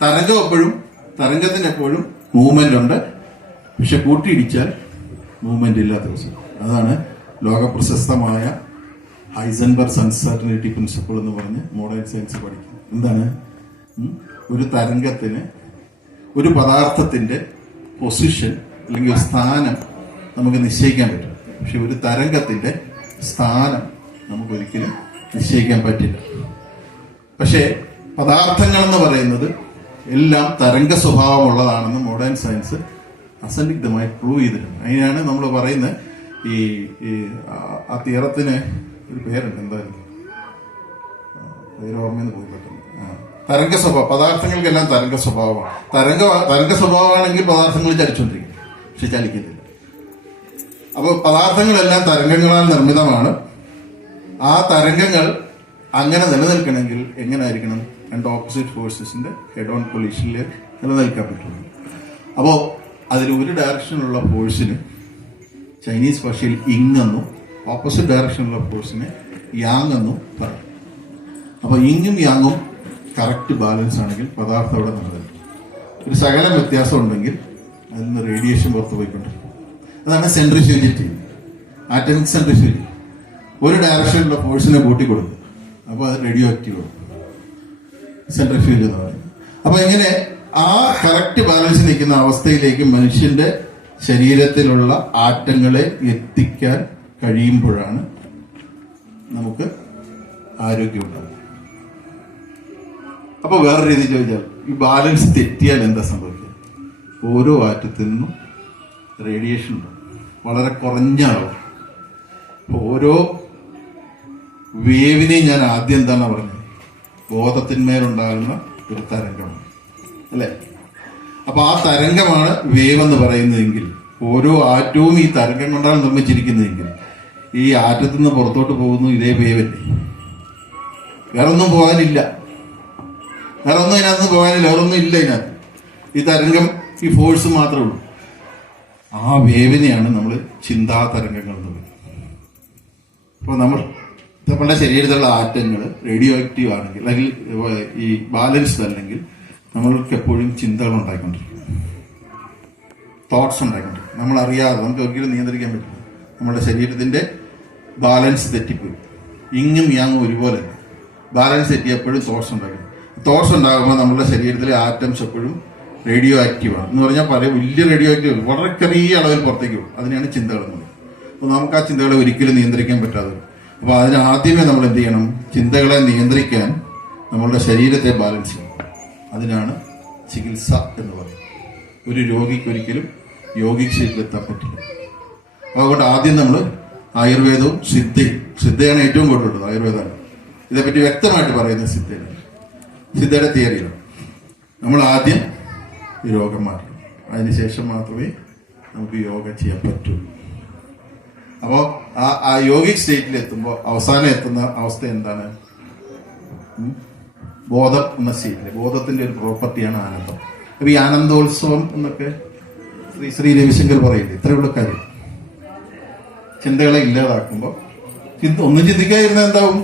തരംഗം എപ്പോഴും, തരംഗത്തിന് എപ്പോഴും മൂവ്മെന്റ് ഉണ്ട്, പക്ഷെ കൂട്ടിയിടിച്ചാൽ മൂവ്മെന്റ് ഇല്ലാത്ത ദിവസം. അതാണ് ലോകപ്രശസ്തമായ ഹൈസൻബർഗ് അൺസർട്ടനിറ്റി പ്രിൻസിപ്പിൾ എന്ന് പറഞ്ഞ് മോഡേൺ സയൻസ് പഠിക്കും. എന്താണ്? ഒരു തരംഗത്തിന്, ഒരു പദാർത്ഥത്തിന്റെ പൊസിഷൻ അല്ലെങ്കിൽ ഒരു സ്ഥാനം നമുക്ക് നിശ്ചയിക്കാൻ പറ്റും. പക്ഷെ ഒരു തരംഗത്തിന്റെ സ്ഥാനം നമുക്ക് ഒരിക്കലും നിശ്ചയിക്കാൻ പറ്റില്ല. പക്ഷേ പദാർത്ഥങ്ങൾ എന്ന് പറയുന്നത് എല്ലാം തരംഗ സ്വഭാവമുള്ളതാണെന്ന് മോഡേൺ സയൻസ് അസന്നിഗ്ധമായി പ്രൂവ് ചെയ്തിട്ടുണ്ട്. അതിനാണ് നമ്മൾ പറയുന്നത്, ആ തിയറത്തിന് ഒരു പേരുണ്ട്, എന്തായാലും പേര് ഓർമ്മയെന്ന് പോയി പറ്റുന്നു. തരംഗ സ്വഭാവം. പദാർത്ഥങ്ങൾക്കെല്ലാം തരംഗ സ്വഭാവമാണ്. തരംഗ സ്വഭാവമാണെങ്കിൽ പദാർത്ഥങ്ങൾ ചലിച്ചുകൊണ്ടിരിക്കും, പക്ഷെ ചലിക്കുന്നില്ല. അപ്പോൾ പദാർത്ഥങ്ങളെല്ലാം തരംഗങ്ങളാൽ നിർമ്മിതമാണ്. ആ തരംഗങ്ങൾ അങ്ങനെ നിലനിൽക്കണമെങ്കിൽ എങ്ങനെയായിരിക്കണം? രണ്ട് ഓപ്പോസിറ്റ് ഫോഴ്സസിന്റെ ഹെഡ് ഓൺ പൊസിഷനിൽ നിലനിൽക്കാൻ പറ്റുള്ളൂ. അപ്പോൾ അതിൽ ഒരു ഡയറക്ഷനിലുള്ള ഫോഴ്സിന് ചൈനീസ് ഭാഷയിൽ ഇങ് എന്നും ഓപ്പോസിറ്റ് ഡയറക്ഷനിലുള്ള ഫോഴ്സിനെ യാങ് എന്നും പറയും. അപ്പോൾ ഇങ്ങും യാങ്ങും കറക്റ്റ് ബാലൻസ് ആണെങ്കിൽ പദാർത്ഥം അവിടെ നിലനിൽക്കും. ഒരു ശകലം വ്യത്യാസം ഉണ്ടെങ്കിൽ അതിൽ നിന്ന് റേഡിയേഷൻ പുറത്തു പോയിക്കൊണ്ടിരിക്കും. അതാണ് സെൻട്രിഫ്യൂജിറ്റി, ആറ്റമിക് സെൻട്രിഫ്യൂജ്. ഒരു ഡയറക്ഷനിലുള്ള ഫോഴ്സിനെ കൂട്ടിക്കൊടുക്കും, അപ്പോൾ അത് റേഡിയോ ആക്റ്റീവ് ആവും, സെൻട്രിഫ്യൂജ് എന്ന് പറയുന്നത്. അപ്പൊ ഇങ്ങനെ ആ കറക്റ്റ് ബാലൻസ് നിൽക്കുന്ന അവസ്ഥയിലേക്ക് മനുഷ്യന്റെ ശരീരത്തിലുള്ള ആറ്റങ്ങളെ എത്തിക്കാൻ കഴിയുമ്പോഴാണ് നമുക്ക് ആരോഗ്യമുണ്ടാകുന്നത്. അപ്പൊ വേറെ രീതി ചോദിച്ചാൽ, ഈ ബാലൻസ് തെറ്റിയാൽ എന്താ സംഭവിക്കുക? ഓരോ ആറ്റത്തിൽ നിന്നും റേഡിയേഷൻ ഉണ്ട്, വളരെ കുറഞ്ഞ അളവ്. ഓരോ വേവിനെയും ഞാൻ ആദ്യം എന്താണ് പറഞ്ഞത്? ബോധത്തിന്മേലുണ്ടാകുന്ന ഒരു തരംഗമാണ്, അല്ലെ? അപ്പൊ ആ തരംഗമാണ് വേവ് എന്ന് പറയുന്നതെങ്കിൽ, ഓരോ ആറ്റവും ഈ തരംഗം കൊണ്ടാണ് നിർമ്മിച്ചിരിക്കുന്നതെങ്കിൽ, ഈ ആറ്റത്തിൽ നിന്ന് പുറത്തോട്ട് പോകുന്നു ഇതേ വേവല്ലേ, വേറൊന്നും പോകാനില്ല, വേറൊന്നും ഇതിനകത്ത് പോകാനില്ല, വേറൊന്നും ഇല്ല ഇതിനകത്ത്. ഈ തരംഗം ഈ ഫോഴ്സ് മാത്രമേ ഉള്ളൂ. ആ വേവിനെയാണ് നമ്മൾ ചിന്താതരംഗങ്ങൾ എന്ന് പറയുന്നത്. അപ്പോൾ നമ്മളുടെ ശരീരത്തിലുള്ള ആറ്റങ്ങൾ റേഡിയോ ആക്റ്റീവ് ആണെങ്കിൽ, അല്ലെങ്കിൽ ഈ ബാലൻസ്ഡ് അല്ലെങ്കിൽ, നമ്മൾക്ക് എപ്പോഴും ചിന്തകൾ ഉണ്ടായിക്കൊണ്ടിരിക്കും, തോട്ട്സ് ഉണ്ടായിക്കൊണ്ടിരിക്കും. നമ്മളറിയാതെ, നമുക്ക് ഒരിക്കലും നിയന്ത്രിക്കാൻ പറ്റില്ല. നമ്മുടെ ശരീരത്തിന്റെ ബാലൻസ് തെറ്റിപ്പോയി. ഇങ്ങും യാങ്ങും ഒരുപോലെ ബാലൻസ് തെറ്റി എപ്പോഴും തോട്ട്സ് ഉണ്ടാക്കും. തോട്ട്സ് ഉണ്ടാകുമ്പോൾ നമ്മുടെ ശരീരത്തിലെ ആറ്റംസ് എപ്പോഴും റേഡിയോ ആക്റ്റീവ് ആണ്. എന്ന് പറഞ്ഞാൽ വലിയ റേഡിയോ ആക്റ്റീവ് വളരെ ചെറിയ അളവിൽ പുറത്തേക്ക് പോകും. അതിനെയാണ് ചിന്തകൾ എന്ന് പറയുന്നത്. അപ്പോൾ നമുക്ക് ആ ചിന്തകളെ ഒരിക്കലും നിയന്ത്രിക്കാൻ പറ്റാതെ. അപ്പോൾ അതിന് ആദ്യമേ നമ്മൾ എന്ത് ചെയ്യണം? ചിന്തകളെ നിയന്ത്രിക്കാൻ നമ്മളുടെ ശരീരത്തെ ബാലൻസ് ചെയ്യണം. അതിനാണ് ചികിത്സ എന്ന് പറയുന്നത്. ഒരു രോഗിക്ക് ഒരിക്കലും യോഗിക് സ്റ്റേറ്റിലെത്താൻ പറ്റില്ല. അതുകൊണ്ട് ആദ്യം നമ്മൾ ആയുർവേദവും സിദ്ധയാണ് ഏറ്റവും കൂടുതലുള്ളത്. ആയുർവേദമാണ് ഇതേപ്പറ്റി വ്യക്തമായിട്ട് പറയുന്നത്. സിദ്ധയുടെ തിയറിയിലാണ് നമ്മൾ ആദ്യം രോഗം മാറ്റണം. അതിനുശേഷം മാത്രമേ നമുക്ക് യോഗ ചെയ്യാൻ പറ്റൂ. അപ്പോൾ ആ യോഗിക് സ്റ്റേറ്റിൽ എത്തുമ്പോൾ അവസാനം എത്തുന്ന അവസ്ഥ എന്താണ്? ബോധം എന്ന സ്റ്റേറ്റില്. ബോധത്തിന്റെ ഒരു പ്രോപ്പർട്ടിയാണ് ആനന്ദം. അപ്പൊ ഈ ആനന്ദോത്സവം എന്നൊക്കെ ശ്രീ രവിശങ്കർ പറയില്ലേ, ഇത്രയുള്ള കാര്യം. ചിന്തകളെ ഇല്ലാതാക്കുമ്പോൾ ഒന്നും ചിന്തിക്കാതിരുന്ന എന്താവും?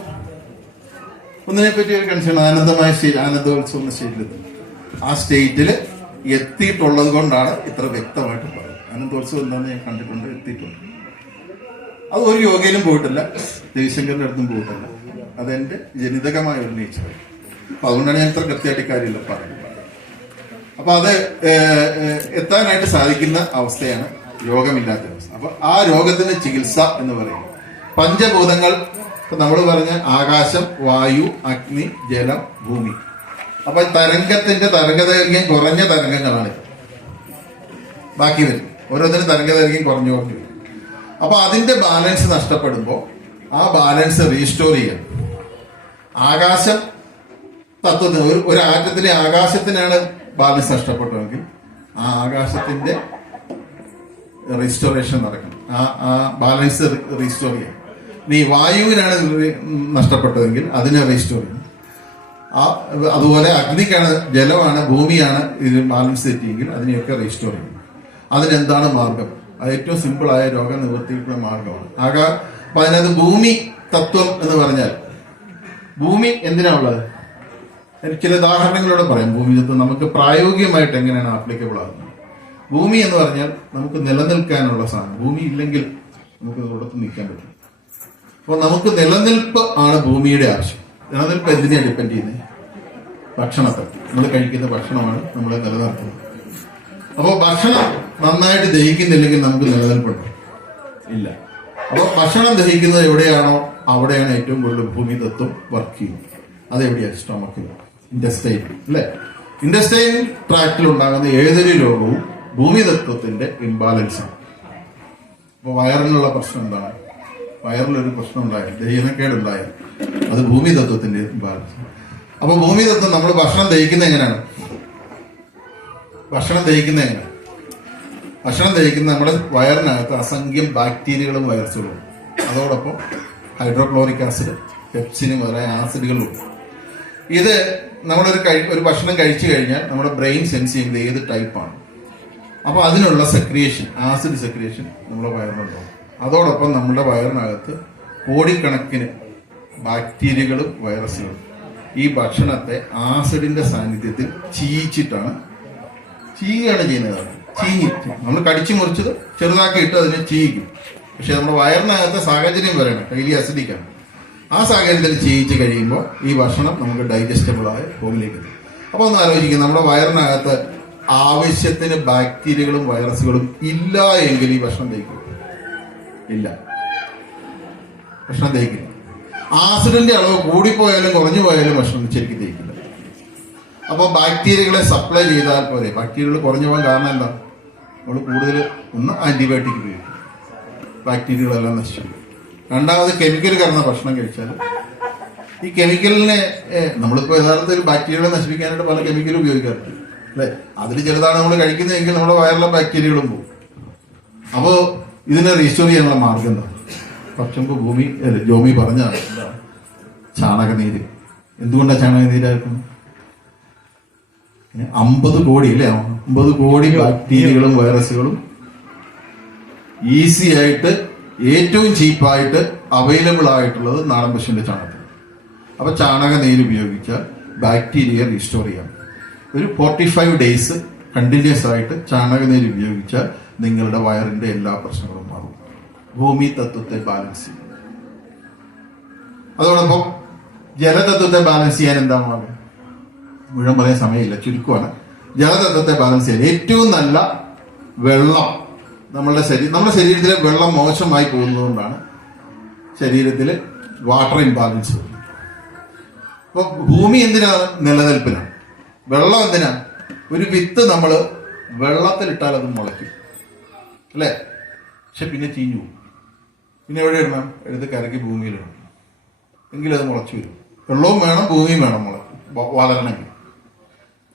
ഒന്നിനെ പറ്റി ഒരു കൺസേൺ. ആനന്ദമായ ആനന്ദോത്സവം എന്ന സ്റ്റേറ്റിലെത്തും. ആ സ്റ്റേറ്റിൽ എത്തിയിട്ടുള്ളത് കൊണ്ടാണ് ഇത്ര വ്യക്തമായിട്ട് പറയുന്നത്. ആനന്ദോത്സവം എന്താണെന്ന് ഞാൻ കണ്ടിട്ടുണ്ട്, എത്തിയിട്ടുണ്ട്. അത് ഒരു യോഗയിലും പോയിട്ടില്ല, രവിശങ്കറിന്റെ അടുത്തും പോയിട്ടില്ല. അതെന്റെ ജനിതകമായ ഒരു നേച്ചർ. അപ്പൊ അതുകൊണ്ടാണ് ഞാൻ ഇത്ര കൃത്യമായിട്ട് കാര്യമില്ല പറയുന്നത്. അപ്പൊ അത് എത്താനായിട്ട് സാധിക്കുന്ന അവസ്ഥയാണ് രോഗമില്ലാത്ത അവസ്ഥ. അപ്പൊ ആ രോഗത്തിന്റെ ചികിത്സ എന്ന് പറയുന്നത് പഞ്ചഭൂതങ്ങൾ. ഇപ്പൊ നമ്മൾ പറഞ്ഞ ആകാശം, വായു, അഗ്നി, ജലം, ഭൂമി. അപ്പൊ തരംഗത്തിന്റെ തരംഗദൈർഘ്യം കുറഞ്ഞ തരംഗങ്ങളാണ്. ബാക്കി വരും ഓരോന്നിനും തരംഗദൈർഘ്യം കുറഞ്ഞു കുറഞ്ഞു വരും. അപ്പൊ അതിന്റെ ബാലൻസ് നഷ്ടപ്പെടുമ്പോൾ ആ ബാലൻസ് റീസ്റ്റോർ ചെയ്യാം. ആകാശം തത്വത്തിന് ഒരു ആറ്റത്തിലെ ആകാശത്തിനാണ് ബാലൻസ് നഷ്ടപ്പെട്ടതെങ്കിൽ ആ ആകാശത്തിന്റെ റീസ്റ്റോറേഷൻ നടക്കണം. ആ ബാലൻസ് റീസ്റ്റോർ ചെയ്യാം. ഇനി വായുവിനാണ് നഷ്ടപ്പെട്ടതെങ്കിൽ അതിനെ റീസ്റ്റോർ ചെയ്യണം. അതുപോലെ അഗ്നിക്കാണ്, ജലമാണ്, ഭൂമിയാണ് ഇത് ബാലൻസ് തെറ്റിയെങ്കിൽ അതിനെയൊക്കെ റീസ്റ്റോർ ചെയ്യണം. അതിനെന്താണ് മാർഗം? അത് ഏറ്റവും സിമ്പിളായ രോഗനിവൃത്തിക്കുള്ള മാർഗമാണ്. അപ്പൊ അതിനകത്ത് ഭൂമി തത്വം എന്ന് പറഞ്ഞാൽ ഭൂമി എന്തിനാ ഉള്ളത്? എനിക്ക് ചില ഉദാഹരണങ്ങളോടെ പറയാം. ഭൂമി തത്വം നമുക്ക് പ്രായോഗികമായിട്ട് എങ്ങനെയാണ് ആപ്ലിക്കബിൾ ആകുന്നത്. ഭൂമി എന്ന് പറഞ്ഞാൽ നമുക്ക് നിലനിൽക്കാനുള്ള സാധനം. ഭൂമി ഇല്ലെങ്കിൽ നമുക്ക് ഇതോടൊത്ത് നിൽക്കാൻ പറ്റും. അപ്പോൾ നമുക്ക് നിലനിൽപ്പ് ആണ് ഭൂമിയുടെ ആവശ്യം. നിലനിൽപ്പ് എന്തിനാണ് ഡിപ്പെൻഡ് ചെയ്യുന്നത്? ഭക്ഷണത്തെ. നമ്മൾ കഴിക്കുന്ന ഭക്ഷണമാണ് നമ്മളെ നിലനിർത്തുന്നത്. അപ്പോൾ ഭക്ഷണം നന്നായിട്ട് ദഹിക്കുന്നില്ലെങ്കിൽ നമുക്ക് നിലനിൽപ്പുണ്ട് ഇല്ല. അപ്പോൾ ഭക്ഷണം ദഹിക്കുന്നത് എവിടെയാണോ അവിടെയാണ് ഏറ്റവും കൂടുതൽ ഭൂമി തത്വം വർക്ക് ചെയ്യുന്നത്. അതെവിടെയാണ്? സ്റ്റൊമക്കിൽ, ഇൻഡസ്റ്റൈൻ അല്ലെ? ഇൻഡസ്റ്റൈൻ ട്രാക്റ്റിൽ ഉണ്ടാകുന്ന ഏതൊരു രോഗവും ഭൂമി തത്വത്തിന്റെ ഇംബാലൻസ് ആണ്. അപ്പൊ വയറിനുള്ള പ്രശ്നം എന്താണ്? വയറിലൊരു പ്രശ്നം ഉണ്ടായാൽ, ദഹനക്കേടുണ്ടായാൽ അത് ഭൂമി തത്വത്തിന്റെ ഇംബാലൻസ്. അപ്പൊ ഭൂമി തത്വം നമ്മൾ ഭക്ഷണം ദഹിക്കുന്നത് എങ്ങനെയാണ്? ഭക്ഷണം ദഹിക്കുന്ന നമ്മുടെ വയറിനകത്ത് അസംഖ്യം ബാക്ടീരിയകളും വൈറസുകളും, അതോടൊപ്പം ഹൈഡ്രോക്ലോറിക് ആസിഡ്, പെപ്സിന് മുതലായ ആസിഡുകളും. ഇത് ഒരു ഭക്ഷണം കഴിച്ചു കഴിഞ്ഞാൽ നമ്മുടെ ബ്രെയിൻ സെൻസ് ചെയ്യുന്നത് ഏത് ടൈപ്പാണ്. അപ്പൊ അതിനുള്ള സെക്രിയേഷൻ, ആസിഡ് സെക്രിയേഷൻ നമ്മുടെ വയറിനുണ്ടാവും. അതോടൊപ്പം നമ്മുടെ വയറിനകത്ത് കോടിക്കണക്കിന് ബാക്ടീരിയകളും വൈറസുകളും ഈ ഭക്ഷണത്തെ ആസിഡിന്റെ സാന്നിധ്യത്തിൽ ചീയിച്ചിട്ടാണ് ചെയ്യുന്നത്. നമ്മൾ കടിച്ചു മുറിച്ചത് ചെറുതാക്കി ഇട്ട് അതിനെ ചീയിക്കും. പക്ഷെ നമ്മുടെ വയറിനകത്തെ സാഹചര്യം വരണം, ഹൈലി അസിഡിക്കാണ്. ആ സാഹചര്യത്തിൽ ചീയിച്ച് കഴിയുമ്പോൾ ഈ ഭക്ഷണം നമുക്ക് ഡൈജസ്റ്റബിൾ ആയ ഫോമിലേക്ക് എത്തും. അപ്പൊ ഒന്ന് ആലോചിക്കും, നമ്മുടെ വയറിനകത്ത് ആവശ്യത്തിന് ബാക്ടീരിയകളും വൈറസുകളും ഇല്ല എങ്കിൽ ഈ ഭക്ഷണം ദഹിക്കും ഇല്ല. ഭക്ഷണം ദഹിക്കില്ല. ആസിഡിന്റെ അളവ് കൂടിപ്പോയാലും കുറഞ്ഞു പോയാലും ഭക്ഷണം ശരിക്കും ദഹിക്കില്ല. അപ്പൊ ബാക്ടീരിയകളെ സപ്ലൈ ചെയ്താൽ പോലെ ബാക്ടീരിയകൾ കുറഞ്ഞു പോകാൻ കാരണം എന്താ? നമ്മൾ കൂടുതൽ ആന്റിബയോട്ടിക് ഉപയോഗിക്കും, ബാക്ടീരിയകളെല്ലാം നശിച്ചു. രണ്ടാമത് കെമിക്കൽ കലർന്ന ഭക്ഷണം കഴിച്ചാൽ ഈ കെമിക്കലിനെ നമ്മളിപ്പോൾ യഥാർത്ഥത്തിൽ ബാക്ടീരിയകളെ നശിപ്പിക്കാനായിട്ട് പല കെമിക്കലും ഉപയോഗിക്കാറുണ്ട് അല്ലെ? അതിൽ ചിലതാണ് നമ്മൾ കഴിക്കുന്നതെങ്കിൽ നമ്മുടെ വയറിലെ ബാക്ടീരിയകളും പോകും. അപ്പോൾ ഇതിനെ റീസ്റ്റോർ ചെയ്യാനുള്ള മാർഗം എന്താ? പക്ഷെ ജോമി പറഞ്ഞ ചാണകനീര്. എന്തുകൊണ്ടാണ് ചാണകനീരാക്കുന്നത്? 50 കോടി അല്ലേ, 50 കോടി ബാക്ടീരിയകളും വൈറസുകളും ഈസി ആയിട്ട് ഏറ്റവും ചീപ്പായിട്ട് അവൈലബിൾ ആയിട്ടുള്ളത് നാടൻ പശുവിന്റെ ചാണകത്തിൽ. അപ്പൊ ചാണക നീര് ഉപയോഗിച്ചാൽ ബാക്ടീരിയ റീസ്റ്റോർ ചെയ്യാം. ഒരു 45 ഡേയ്സ് കണ്ടിന്യൂസ് ആയിട്ട് ചാണക നീര് ഉപയോഗിച്ചാൽ നിങ്ങളുടെ വയറിന്റെ എല്ലാ പ്രശ്നങ്ങളും മാറും. ഭൂമി തത്വത്തെ ബാലൻസ് ചെയ്യും. അതോടൊപ്പം ജലതത്വത്തെ ബാലൻസ് ചെയ്യാൻ എന്താ മാർഗം? മുഴുവൻ പറയാൻ സമയമില്ല, ചുരുക്കമാണ്. ജലതത്വത്തെ ബാലൻസ് ചെയ്യാൻ ഏറ്റവും നല്ല വെള്ളം. നമ്മുടെ ശരീരത്തിലെ വെള്ളം മോശമായി പോകുന്നതുകൊണ്ടാണ് ശരീരത്തിൽ വാട്ടർ ഇംബാലൻസ് വരുന്നത്. അപ്പൊ ഭൂമി എന്തിനാണ്? നിലനിൽപ്പിനാണ്. വെള്ളം എന്തിനാ? ഒരു വിത്ത് നമ്മൾ വെള്ളത്തിലിട്ടാൽ അത് മുളയ്ക്കും അല്ലേ, പക്ഷെ പിന്നെ ചീഞ്ഞു പോകും. പിന്നെ എവിടെ ഇടണം? എടുത്ത് കരക്കി ഭൂമിയിലിടണം, എങ്കിലും അത് മുളച്ചു വരും. വെള്ളവും വേണം, ഭൂമിയും വേണം വളരണമെങ്കിൽ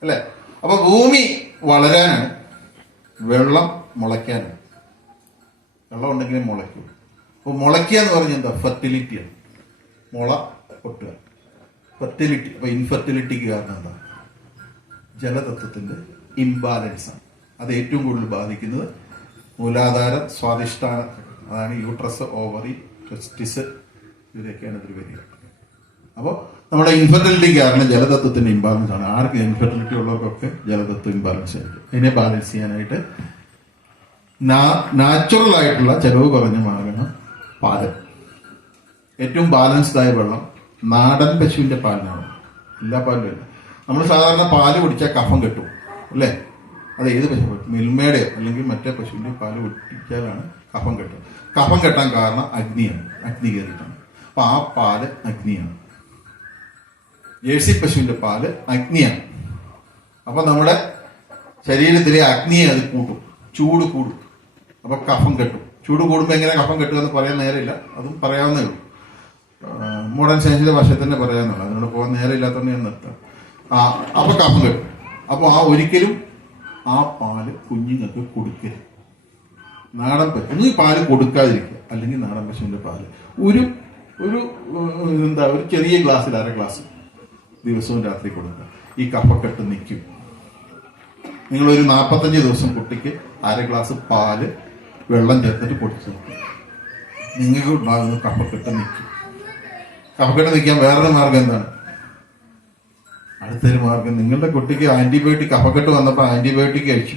അല്ലേ. അപ്പൊ ഭൂമി വളരാനാണ്, വെള്ളം മുളയ്ക്കാനാണ്. വെള്ളം ഉണ്ടെങ്കിലേ മുളയ്ക്കൂ. അപ്പൊ മുളയ്ക്കുക എന്ന് പറഞ്ഞാൽ എന്താ? ഫെർട്ടിലിറ്റിയാണ്. മുള പൊട്ടുക, ഫെർട്ടിലിറ്റി. അപ്പൊ ഇൻഫെർട്ടിലിറ്റിക്ക് കാരണം എന്താ? ജലതത്വത്തിന്റെ ഇംബാലൻസ് ആണ്. അത് ഏറ്റവും കൂടുതൽ ബാധിക്കുന്നത് മൂലാധാരം, സ്വാധിഷ്ഠാന, അതാണ് യൂട്രസ്, ഓവറി, ടെസ്റ്റിസ്, ഇതൊക്കെയാണ് ഇതിൽ വരിക. അപ്പോൾ നമ്മുടെ ഇൻഫെർട്ടിലിറ്റി കാരണം ജലതത്വത്തിന്റെ ഇംബാലൻസ് ആണ്. ആർക്ക് ഇൻഫെർട്ടിലിറ്റി ഉള്ളവർക്കൊക്കെ ജലതത്വം ഇംബാലൻസ് ആയിരിക്കും. അതിനെ ബാലൻസ് ചെയ്യാനായിട്ട് നാച്ചുറൽ ആയിട്ടുള്ള ചെലവ് കുറഞ്ഞ മാർഗമാണ് പാല്. ഏറ്റവും ബാലൻസ്ഡ് ആയ വെള്ളം നാടൻ പശുവിന്റെ പാലിനാണ്. എല്ലാ പാലിലും അല്ല. നമ്മൾ സാധാരണ പാല് കുടിച്ചാൽ കഫം കെട്ടും അല്ലേ. അത് ഏത് പശു, മിൽമയുടെയോ അല്ലെങ്കിൽ മറ്റേ പശുവിന്റെ പാല് കുടിച്ചാലാണ് കഫം കെട്ടും. കഫം കെട്ടാൻ കാരണം അഗ്നിയാണ്, അഗ്നി കയറിയിട്ടാണ്. അപ്പൊ ആ പാല് അഗ്നിയാണ്. ജേഴ്സി പശുവിന്റെ പാല് അഗ്നിയാണ്. അപ്പൊ നമ്മുടെ ശരീരത്തിലെ അഗ്നിയെ അത് കൂട്ടും, ചൂട് കൂടും. അപ്പൊ കഫം കെട്ടും. ചൂട് കൂടുമ്പോൾ എങ്ങനെ കഫം കെട്ടുക എന്ന് പറയാൻ നേരമില്ല, അതും പറയാവുന്നേ ഉള്ളൂ. മോഡേൺ സയൻസിന്റെ ഭാഷയിൽ തന്നെ പറയാവുന്നുള്ളൂ. അതിനോട് പോകാൻ നേരമില്ലാത്തതുകൊണ്ട് ഞാൻ നിർത്താം. അപ്പൊ കഫം കെട്ടും. അപ്പൊ ഒരിക്കലും ആ പാല് കുഞ്ഞുങ്ങൾക്ക് കൊടുക്കരുത്. നാടൻ പശു ഒന്നും പാല് കൊടുക്കാതിരിക്കുക, അല്ലെങ്കിൽ നാടൻ പശുവിന്റെ പാല് ഒരു ചെറിയ ഗ്ലാസ്സിൽ 1/2 ഗ്ലാസ് ദിവസവും രാത്രി കൊടുക്കുക. ഈ കഫക്കെട്ട് നിൽക്കും. നിങ്ങളൊരു 45 ദിവസം കുട്ടിക്ക് 1/2 ഗ്ലാസ് പാല് വെള്ളം ചേർത്തിട്ട് കുടിച്ചു നോക്കും, നിങ്ങൾക്ക് ഉണ്ടാകുന്ന കഫക്കെട്ട് നിൽക്കും. കഫക്കെട്ട് നിൽക്കാൻ വേറൊരു മാർഗം എന്താണ്? അടുത്തൊരു മാർഗം, നിങ്ങളുടെ കുട്ടിക്ക് ആന്റിബയോട്ടിക്, കഫക്കെട്ട് വന്നപ്പോൾ ആന്റിബയോട്ടിക് കഴിച്ചു,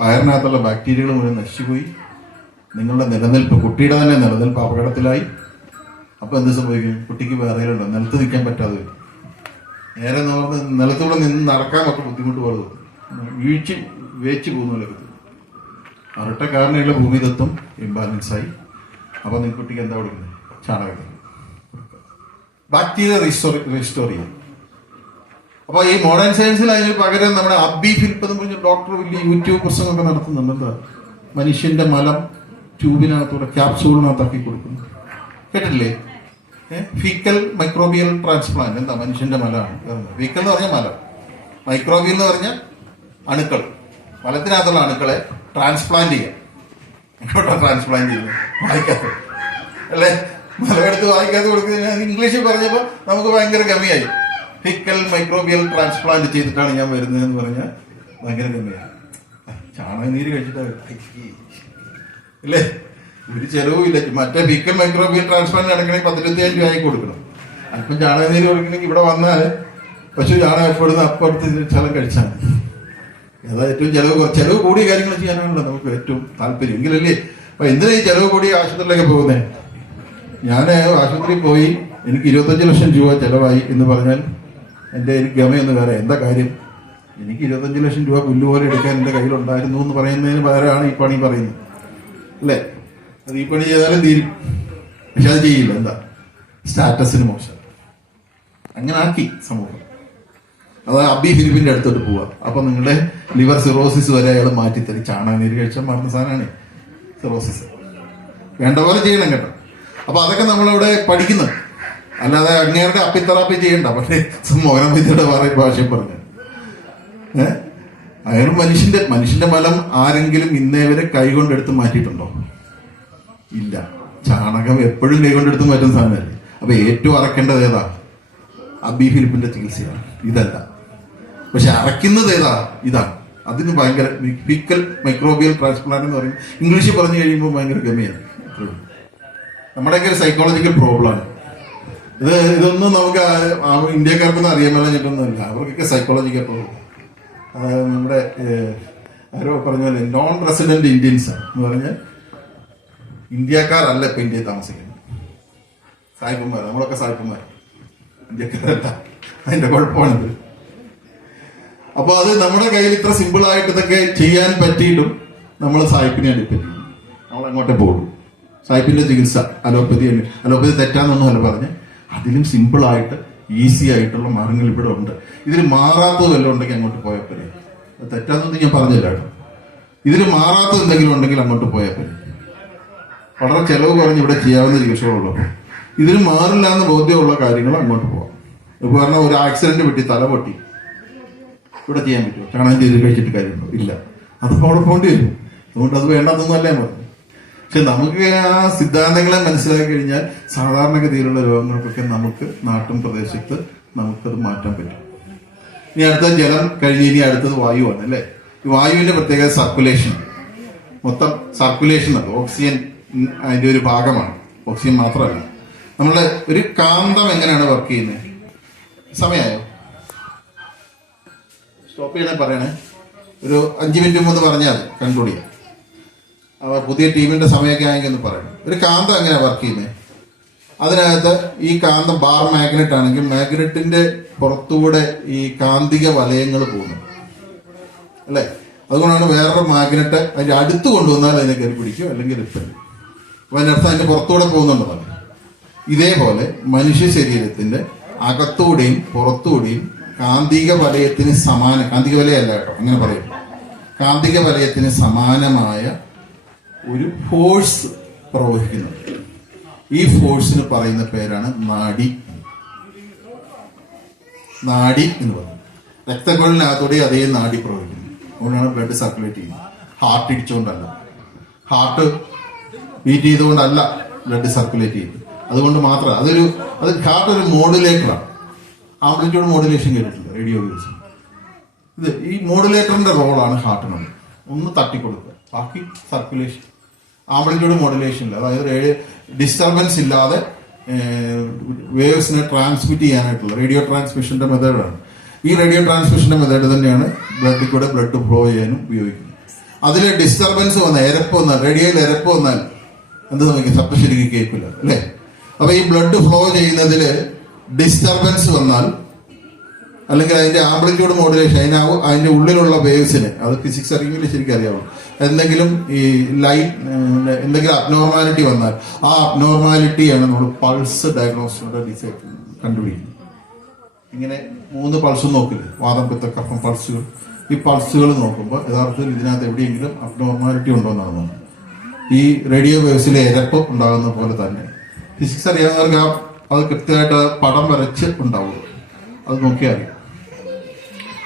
വയറിനകത്തുള്ള ബാക്ടീരിയകൾ മുഴുവൻ നശിച്ചുപോയി. നിങ്ങളുടെ നിലനിൽപ്പ്, കുട്ടിയുടെ തന്നെ നിലനിൽപ്പ് അപകടത്തിലായി. അപ്പൊ എന്ത് സംഭവിക്കും? കുട്ടിക്ക് വേറെയുണ്ടോ, നിലത്ത് നിൽക്കാൻ പറ്റാതെ വരും. നേരെ നിലത്തൂടെ നിന്ന് നടക്കാനൊക്കെ ബുദ്ധിമുട്ട് പോലെ വേച്ച് പോകുന്നതിലൊക്കെ. അവരുടെ കാരണമുള്ള ഭൂമിതത്വം ഇംബാലൻസായി. അപ്പൊ നിങ്ങൾ കുട്ടിക്ക് എന്താ കൊടുക്കുന്നത്? ചാണകം. ബാക്ടീരിയ റീസ്റ്റോർ ചെയ്യും. അപ്പൊ ഈ മോഡേൺ സയൻസിൽ അതിന് പകരം നമ്മുടെ അബി ഫിലിപ്പ് എന്ന് പറഞ്ഞ ഡോക്ടർ വലിയ യൂട്യൂബ് പ്രസംഗമൊക്കെ നടത്തുന്നുണ്ട്. എന്താ? മനുഷ്യന്റെ മലം ട്യൂബിനകത്തൂടെ ക്യാപ്സൂളിനകത്താക്കി കൊടുക്കുന്നു. കേട്ടിട്ടില്ലേ? Fecal microbial transplant. എന്താ? മനുഷ്യന്റെ മലമാണ്. ഫീക്കൽ എന്ന് പറഞ്ഞാൽ മലം, മൈക്രോബിയൽ എന്ന് പറഞ്ഞാൽ അണുക്കൾ. മലത്തിനകത്തുള്ള അണുക്കളെ ട്രാൻസ്പ്ലാന്റ് ചെയ്യാം. എങ്ങോട്ടാ ട്രാൻസ്പ്ലാന്റ് ചെയ്യുന്നത്? വായിക്കാത്ത അല്ലേ? മലയെടുത്ത് വായിക്കാത്ത കൊടുക്കുന്നത്. ഇംഗ്ലീഷിൽ പറഞ്ഞപ്പോൾ നമുക്ക് ഭയങ്കര ഗമിയായി. ഫിക്കൽ മൈക്രോബിയൽ ട്രാൻസ്പ്ലാന്റ് ചെയ്തിട്ടാണ് ഞാൻ വരുന്നതെന്ന് പറഞ്ഞാൽ ഭയങ്കര ഗമിയായി. ചാണകനീര് കഴിച്ചിട്ടാ ഇല്ലേ? ഒരു ചെലവുമില്ല. മറ്റേ ഫിക്കൽ മൈക്രോബിയൽ ട്രാൻസ്പ്ലാന്റ് നടക്കണമെങ്കിൽ 15,000 രൂപ കൊടുക്കണം. അല്പം ചാണകനീര് കൊടുക്കണമെങ്കിൽ ഇവിടെ വന്നാൽ പശു ചാണകം എപ്പോഴും അപ്പുറത്ത് സ്ഥലം കഴിച്ചാൽ മതി. അതാ ഏറ്റവും ചെലവ് കൂടിയ കാര്യങ്ങൾ ചെയ്യാനാണല്ലോ നമുക്ക് ഏറ്റവും താല്പര്യം. എങ്കിലല്ലേ അപ്പൊ എന്തിനാ ഈ ചെലവ് കൂടിയ ആശുപത്രിയിലേക്ക് പോകുന്നത്? ഞാൻ ആശുപത്രിയിൽ പോയി എനിക്ക് 25 ലക്ഷം രൂപ ചെലവായി എന്ന് പറഞ്ഞാൽ എനിക്ക് ഗമയൊന്നും വേറെ എന്താ കാര്യം? എനിക്ക് 25 ലക്ഷം രൂപ പുല്ലുപോലെ എടുക്കാൻ എന്റെ കയ്യിലുണ്ടായിരുന്നു എന്ന് പറയുന്നതിന് പകരമാണ് ഈ പണി പറയുന്നത് അല്ലേ? അത് ഈ പണി ചെയ്താലും തീരും, പക്ഷെ അത് ചെയ്യില്ല. എന്താ? സ്റ്റാറ്റസിന് മോശം. അങ്ങനെ ആക്കി സമൂഹം. അത് അബി ഫിലിപ്പിന്റെ അടുത്തോട്ട് പോവുക. അപ്പൊ നിങ്ങളുടെ ലിവർ സിറോസിസ് വരെ അയാൾ മാറ്റിത്തരും. ചാണകനീര് കഴിച്ചാൽ മാറുന്ന സാധനമാണ് സിറോസിസ്. വേണ്ട പോലെ ചെയ്യണം കേട്ടോ. അപ്പൊ അതൊക്കെ നമ്മളിവിടെ പഠിക്കുന്നത്. അല്ലാതെ അങ്ങേരുടെ അപ്പിത്തെറാപ്പി ചെയ്യണ്ട. പക്ഷേ മോഹനം വിദ്യയുടെ ഭാഷയിൽ പറഞ്ഞു അയാൾ മനുഷ്യന്റെ മലം ആരെങ്കിലും ഇന്നേവരെ കൈകൊണ്ടെടുത്ത് മാറ്റിയിട്ടുണ്ടോ? ഇല്ല. ചാണകം എപ്പോഴും കൈകൊണ്ടെടുത്ത് മാറ്റുന്ന സാധനമല്ലേ. അപ്പൊ ഏറ്റവും അറക്കേണ്ടത് ഏതാ? അബി ഫിലിപ്പിന്റെ ചികിത്സയാണ്. ഇതല്ല. പക്ഷെ അറയ്ക്കുന്നത് ഏതാ? ഇതാണ്. അതിന് ഭയങ്കര ഫീക്കൽ മൈക്രോബിയൽ ട്രാൻസ്പ്ലാന്റ് എന്ന് പറയും. ഇംഗ്ലീഷിൽ പറഞ്ഞു കഴിയുമ്പോൾ ഭയങ്കര ഗമയാണ്. നമ്മുടെയൊക്കെ ഒരു സൈക്കോളജിക്കൽ പ്രോബ്ലമാണ് ഇതൊന്നും നമുക്ക് ഇന്ത്യക്കാർക്കൊന്നും അറിയാൻ മേളഞ്ഞിട്ടൊന്നുമില്ല. അവർക്കൊക്കെ സൈക്കോളജിക്കൽ പ്രോബ്ലം. നമ്മുടെ ആരോ പറഞ്ഞ പോലെ നോൺ റെസിഡന്റ് ഇന്ത്യൻസ് എന്ന് പറഞ്ഞാൽ ഇന്ത്യക്കാരല്ല ഇപ്പൊ ഇന്ത്യയിൽ താമസിക്കുന്നത്. സായിപ്പന്മാർ, നമ്മളൊക്കെ സായിപ്പന്മാർ, ഇന്ത്യക്കാരല്ല. അതിന്റെ കുഴപ്പമാണിത്. അപ്പൊ അത് നമ്മുടെ കയ്യിൽ ഇത്ര സിമ്പിൾ ആയിട്ട് ഇതൊക്കെ ചെയ്യാൻ പറ്റിയിട്ടും നമ്മൾ സായിപ്പിനെ ഡിപ്പെൻഡ് ചെയ്യും. നമ്മൾ അങ്ങോട്ടേ പോകും. സായിപ്പിന്റെ ചികിത്സ അലോപ്പതി തെറ്റാന്നൊന്നുമല്ല പറഞ്ഞ്, അതിലും സിമ്പിൾ ആയിട്ട് ഈസി ആയിട്ടുള്ള മാർഗങ്ങൾ ഇവിടെ ഉണ്ട്. ഇതിൽ മാറാത്തത് വല്ലതും ഉണ്ടെങ്കിൽ അങ്ങോട്ട് പോയാൽ പോലെ. തെറ്റാന്നൊന്നും ഞാൻ പറഞ്ഞില്ല കേട്ടോ. ഇതിൽ മാറാത്തത് എന്തെങ്കിലും ഉണ്ടെങ്കിൽ അങ്ങോട്ട് പോയാൽ പോലെ. വളരെ ചെലവ് പറഞ്ഞ് ഇവിടെ ചെയ്യാവുന്ന ചികിത്സകളുള്ളൂ. ഇതിന് മാറില്ല എന്ന് ബോധ്യമുള്ള കാര്യങ്ങൾ അങ്ങോട്ട് പോവാം. ഇപ്പൊ പറഞ്ഞാൽ ഒരു ആക്സിഡന്റ് പറ്റി, തല പൊട്ടി, ഇവിടെ ചെയ്യാൻ പറ്റുമോ? ചാണകം ചെയ്ത് കഴിച്ചിട്ട് കാര്യമുണ്ടോ? ഇല്ല. അതപ്പോൾ അവിടെ പോകേണ്ടി വരും. അതുകൊണ്ട് അത് വേണ്ടാന്നൊന്നല്ലേ പറഞ്ഞു. പക്ഷെ നമുക്ക് ആ സിദ്ധാന്തങ്ങളെ മനസ്സിലാക്കി കഴിഞ്ഞാൽ സാധാരണഗതിയിലുള്ള രോഗങ്ങൾക്കൊക്കെ നമുക്ക് നാട്ടും പ്രദേശത്ത് നമുക്കത് മാറ്റാൻ പറ്റും. ഇനി അടുത്ത ജലം കഴിഞ്ഞ് ഇനി അടുത്തത് വായുവാണ് അല്ലേ? ഈ വായുവിന്റെ പ്രത്യേകത സർക്കുലേഷൻ. മൊത്തം സർക്കുലേഷൻ അത് ഓക്സിജൻ അതിന്റെ ഒരു ഭാഗമാണ്. ഓക്സിജൻ മാത്രമല്ല. നമ്മള് ഒരു കാന്തം എങ്ങനെയാണ് വർക്ക് ചെയ്യുന്നത്? സമയമായോ? സ്റ്റോപ്പ് ചെയ്യണേ പറയണേ. ഒരു 5 മിനിറ്റ് മുമ്പ് പറഞ്ഞാൽ അത് കൺക്ലൂഡ് ചെയ്യാം. പുതിയ ടീമിന്റെ സമയമൊക്കെ ആയെങ്കിൽ ഒന്ന് പറയണം. ഒരു കാന്തം എങ്ങനെയാണ് വർക്ക് ചെയ്യുന്നത്? അതിനകത്ത് ഈ കാന്തം ബാർ മാഗ്നറ്റ് ആണെങ്കിൽ മാഗ്നറ്റിന്റെ പുറത്തുകൂടെ ഈ കാന്തിക വലയങ്ങൾ പോകുന്നത് അല്ലെ? അതുകൊണ്ടാണ് വേറൊരു മാഗ്നറ്റ് അതിന്റെ അടുത്ത് കൊണ്ടുവന്നാൽ അതിനെ കയറി പിടിക്കും, അല്ലെങ്കിൽ റിപ്പൽ. അപ്പൊ അതിനർത്ഥം അതിന്റെ പുറത്തൂടെ പോകുന്നുണ്ടെന്നാണ്. ഇതേപോലെ മനുഷ്യ ശരീരത്തിന്റെ അകത്തൂടെയും പുറത്തൂടെയും കാന്തിക വലയത്തിന് കാന്തിക വലയല്ല കേട്ടോ, അങ്ങനെ പറയും, കാന്തിക വലയത്തിന് സമാനമായ ഒരു ഫോഴ്സ് പ്രവഹിക്കുന്നുണ്ട്. ഈ ഫോഴ്സിന് പറയുന്ന പേരാണ് നാഡി. നാഡി എന്ന് പറയുന്നത് രക്തക്കുഴലിനകത്തൂടെ അതേ നാഡി പ്രവഹിക്കുന്നു. അതുകൊണ്ടാണ് ബ്ലഡ് സർക്കുലേറ്റ് ചെയ്യുന്നത്. ഹാർട്ട് ഇടിച്ചുകൊണ്ടല്ല, ഹാർട്ട് ബീറ്റ് ചെയ്തുകൊണ്ടല്ല ബ്ലഡ് സർക്കുലേറ്റ് ചെയ്യുന്നത്. അതുകൊണ്ട് മാത്രം അത് ഹാർട്ട് ഒരു മോഡുലേറ്ററാണ്. ആംപ്ലിറ്റ്യൂഡ് മോഡുലേഷൻ കേട്ടിട്ടില്ല? Radio waves. ഈ മോഡുലേറ്ററിന്റെ റോളാണ് ഹാർട്ടിനുള്ളത്. ഒന്ന് തട്ടിക്കൊടുക്കുക, ബാക്കി സർക്കുലേഷൻ. ആംപ്ലിറ്റ്യൂഡ് മോഡുലേഷനിൽ, അതായത് ഡിസ്റ്റർബൻസ് ഇല്ലാതെ വേവ്സിനെ ട്രാൻസ്മിറ്റ് ചെയ്യാനായിട്ടുള്ള റേഡിയോ ട്രാൻസ്മിഷന്റെ മെത്തേഡാണ്. ഈ റേഡിയോ ട്രാൻസ്മിഷന്റെ മെത്തേഡ് തന്നെയാണ് ബ്ലഡിൽ കൂടെ ബ്ലഡ് ഫ്ലോ ചെയ്യാനും ഉപയോഗിക്കുന്നത്. അതിൽ ഡിസ്റ്റർബൻസ് വന്നാൽ, എരപ്പ് വന്നാൽ, റേഡിയോയിൽ എരപ്പ് വന്നാൽ എന്ത് സംഭവിക്കും? ശബ്ദം ശരിക്കും കേൾക്കില്ല അല്ലേ? അപ്പൊ ഈ ബ്ലഡ് ഫ്ലോ ചെയ്യുന്നതില് ഡിസ്റ്റർബൻസ് വന്നാൽ, അല്ലെങ്കിൽ അതിന്റെ ആംപ്ലിറ്റ്യൂഡ് മോഡുലേഷൻ, അതിന്റെ ഉള്ളിലുള്ള വേവ്സിന്, അത് ഫിസിക്സ് അറിയെങ്കിൽ ശരിക്കും അറിയാവും, എന്തെങ്കിലും ഈ എന്തെങ്കിലും അബ്നോർമാലിറ്റി വന്നാൽ ആ അബ്നോർമാലിറ്റിയാണ് നമ്മൾ പൾസ് ഡയഗ്നോസിലൂടെ കണ്ടുപിടിക്കുന്നത്. ഇങ്ങനെ 3 പൾസ് നോക്കില്ലേ, വാദം, പിത്ത, കഫം പൾസുകൾ. ഈ പൾസുകൾ നോക്കുമ്പോൾ യഥാർത്ഥത്തിൽ ഇതിനകത്ത് എവിടെയെങ്കിലും അബ്നോർമാലിറ്റി ഉണ്ടോ എന്നാണ്. ഈ റേഡിയോ വേവ്സിലെ എരപ്പ് ഉണ്ടാകുന്ന പോലെ തന്നെ ഫിസിക്സ് അറിയാവുന്നവർക്ക് അത് കൃത്യമായിട്ട് പടം വരച്ച് ഉണ്ടാവുള്ളൂ. അത് നോക്കിയാൽ അറിയാം.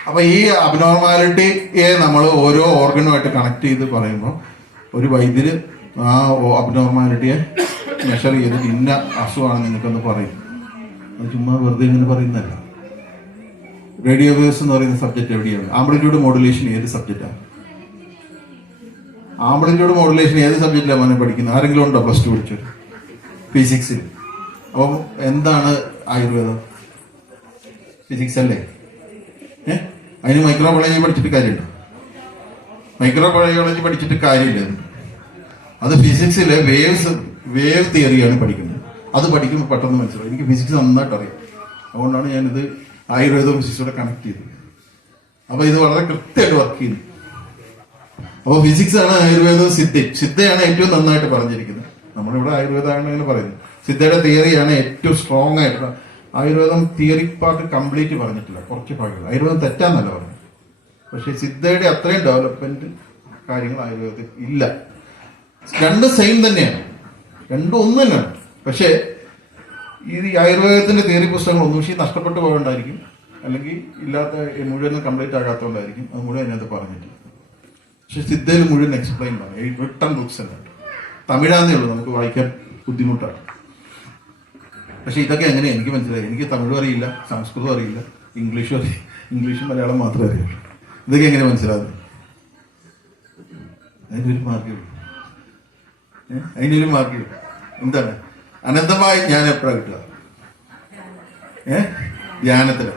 അപ്പൊ ഈ അബ്നോർമാലിറ്റിയെ നമ്മൾ ഓരോ ഓർഗനുമായിട്ട് കണക്ട് ചെയ്ത് പറയുമ്പോൾ ഒരു വൈദ്യര് ആ അബ്നോർമാലിറ്റിയെ മെഷർ ചെയ്തിട്ട് ഇന്ന അസുഖമാണ് നിങ്ങൾക്കെന്ന് പറയും. അത് ചുമ്മാ വെറുതെ ഇങ്ങനെ പറയുന്നതല്ല. റേഡിയോ വേവ്സ് എന്ന് പറയുന്ന സബ്ജക്ട് എവിടെയാണ്? ആംപ്ലിറ്റ്യൂഡ് മോഡുലേഷൻ ഏത് സബ്ജക്റ്റാണ്? ആംപ്ലിറ്റ്യൂഡ് മോഡുലേഷൻ ഏത് സബ്ജക്റ്റിലാണ് മോനെ പഠിക്കുന്നത്? ആരെങ്കിലും ഉണ്ടോ പ്ലസ് 2 പഠിച്ചത്? ഫിസിക്സിൽ. അപ്പം എന്താണ് ആയുർവേദം? ഫിസിക്സ് അല്ലേ? അതിന് മൈക്രോബയോളജി പഠിച്ചിട്ട് കാര്യമുണ്ടോ? മൈക്രോബയോളജി പഠിച്ചിട്ട് കാര്യമില്ല. അത് ഫിസിക്സിലെ വേവ് തിയറിയാണ് പഠിക്കുന്നത്. അത് പഠിക്കുമ്പോൾ പെട്ടെന്ന് മനസ്സിലാവും. എനിക്ക് ഫിസിക്സ് നന്നായിട്ട് അറിയാം. അതുകൊണ്ടാണ് ഞാനിത് ആയുർവേദവും ഫിസിക്സോടെ കണക്ട് ചെയ്തത്. അപ്പൊ ഇത് വളരെ കൃത്യമായിട്ട് വർക്ക് ചെയ്യുന്നു. അപ്പൊ ഫിസിക്സ് ആണ് ആയുർവേദവും സിദ്ധയാണ് ഏറ്റവും നന്നായിട്ട് പറഞ്ഞിരിക്കുന്നത്. നമ്മളിവിടെ ആയുർവേദമാണ് അങ്ങനെ പറയുന്നത്. സിദ്ധയുടെ തിയറിയാണ് ഏറ്റവും സ്ട്രോങ് ആയിട്ട്. ആയുർവേദം തിയറി പാർട്ട് കംപ്ലീറ്റ് പറഞ്ഞിട്ടില്ല, കുറച്ച് ഭാഗങ്ങൾ. ആയുർവേദം തെറ്റാന്നല്ല പറഞ്ഞു, പക്ഷെ സിദ്ധയുടെ അത്രയും ഡെവലപ്മെന്റ് കാര്യങ്ങൾ ആയുർവേദത്തിൽ ഇല്ല. രണ്ടും സെയിം തന്നെയാണ്, രണ്ടും ഒന്ന് തന്നെയാണ്. പക്ഷേ ഈ ആയുർവേദത്തിന്റെ തിയറി പുസ്തകങ്ങൾ ഒന്നുകൂടി നഷ്ടപ്പെട്ടു പോകണ്ടായിരിക്കും, അല്ലെങ്കിൽ ഇല്ലാത്ത മുഴുവൻ കംപ്ലീറ്റ് ആകാത്തതുകൊണ്ടായിരിക്കും അത് മുഴുവൻ അതിനകത്ത് പറഞ്ഞിട്ടില്ല. പക്ഷെ സിദ്ധയിൽ മുഴുവൻ എക്സ്പ്ലെയിൻ പറഞ്ഞു, റിട്ടൺ ബുക്സ് അല്ല. തമിഴാന്നേ ഉള്ളൂ, നമുക്ക് വായിക്കാൻ ബുദ്ധിമുട്ടാണ്. പക്ഷെ ഇതൊക്കെ എങ്ങനെയാണ് എനിക്ക് മനസ്സിലായി. എനിക്ക് തമിഴും അറിയില്ല, സംസ്കൃതം അറിയില്ല, ഇംഗ്ലീഷും മലയാളം മാത്രമേ അറിയുള്ളൂ. ഇതൊക്കെ എങ്ങനെ മനസ്സിലാകും? അതിനൊരു മാർഗ്ഗമുള്ളൂ. അതിനൊരു മാർഗ്ഗമുള്ളൂ. എന്താണ്? അനന്തമായ ജ്ഞാനം എപ്പോഴാണ് കിട്ടുക? ധ്യാനത്തില്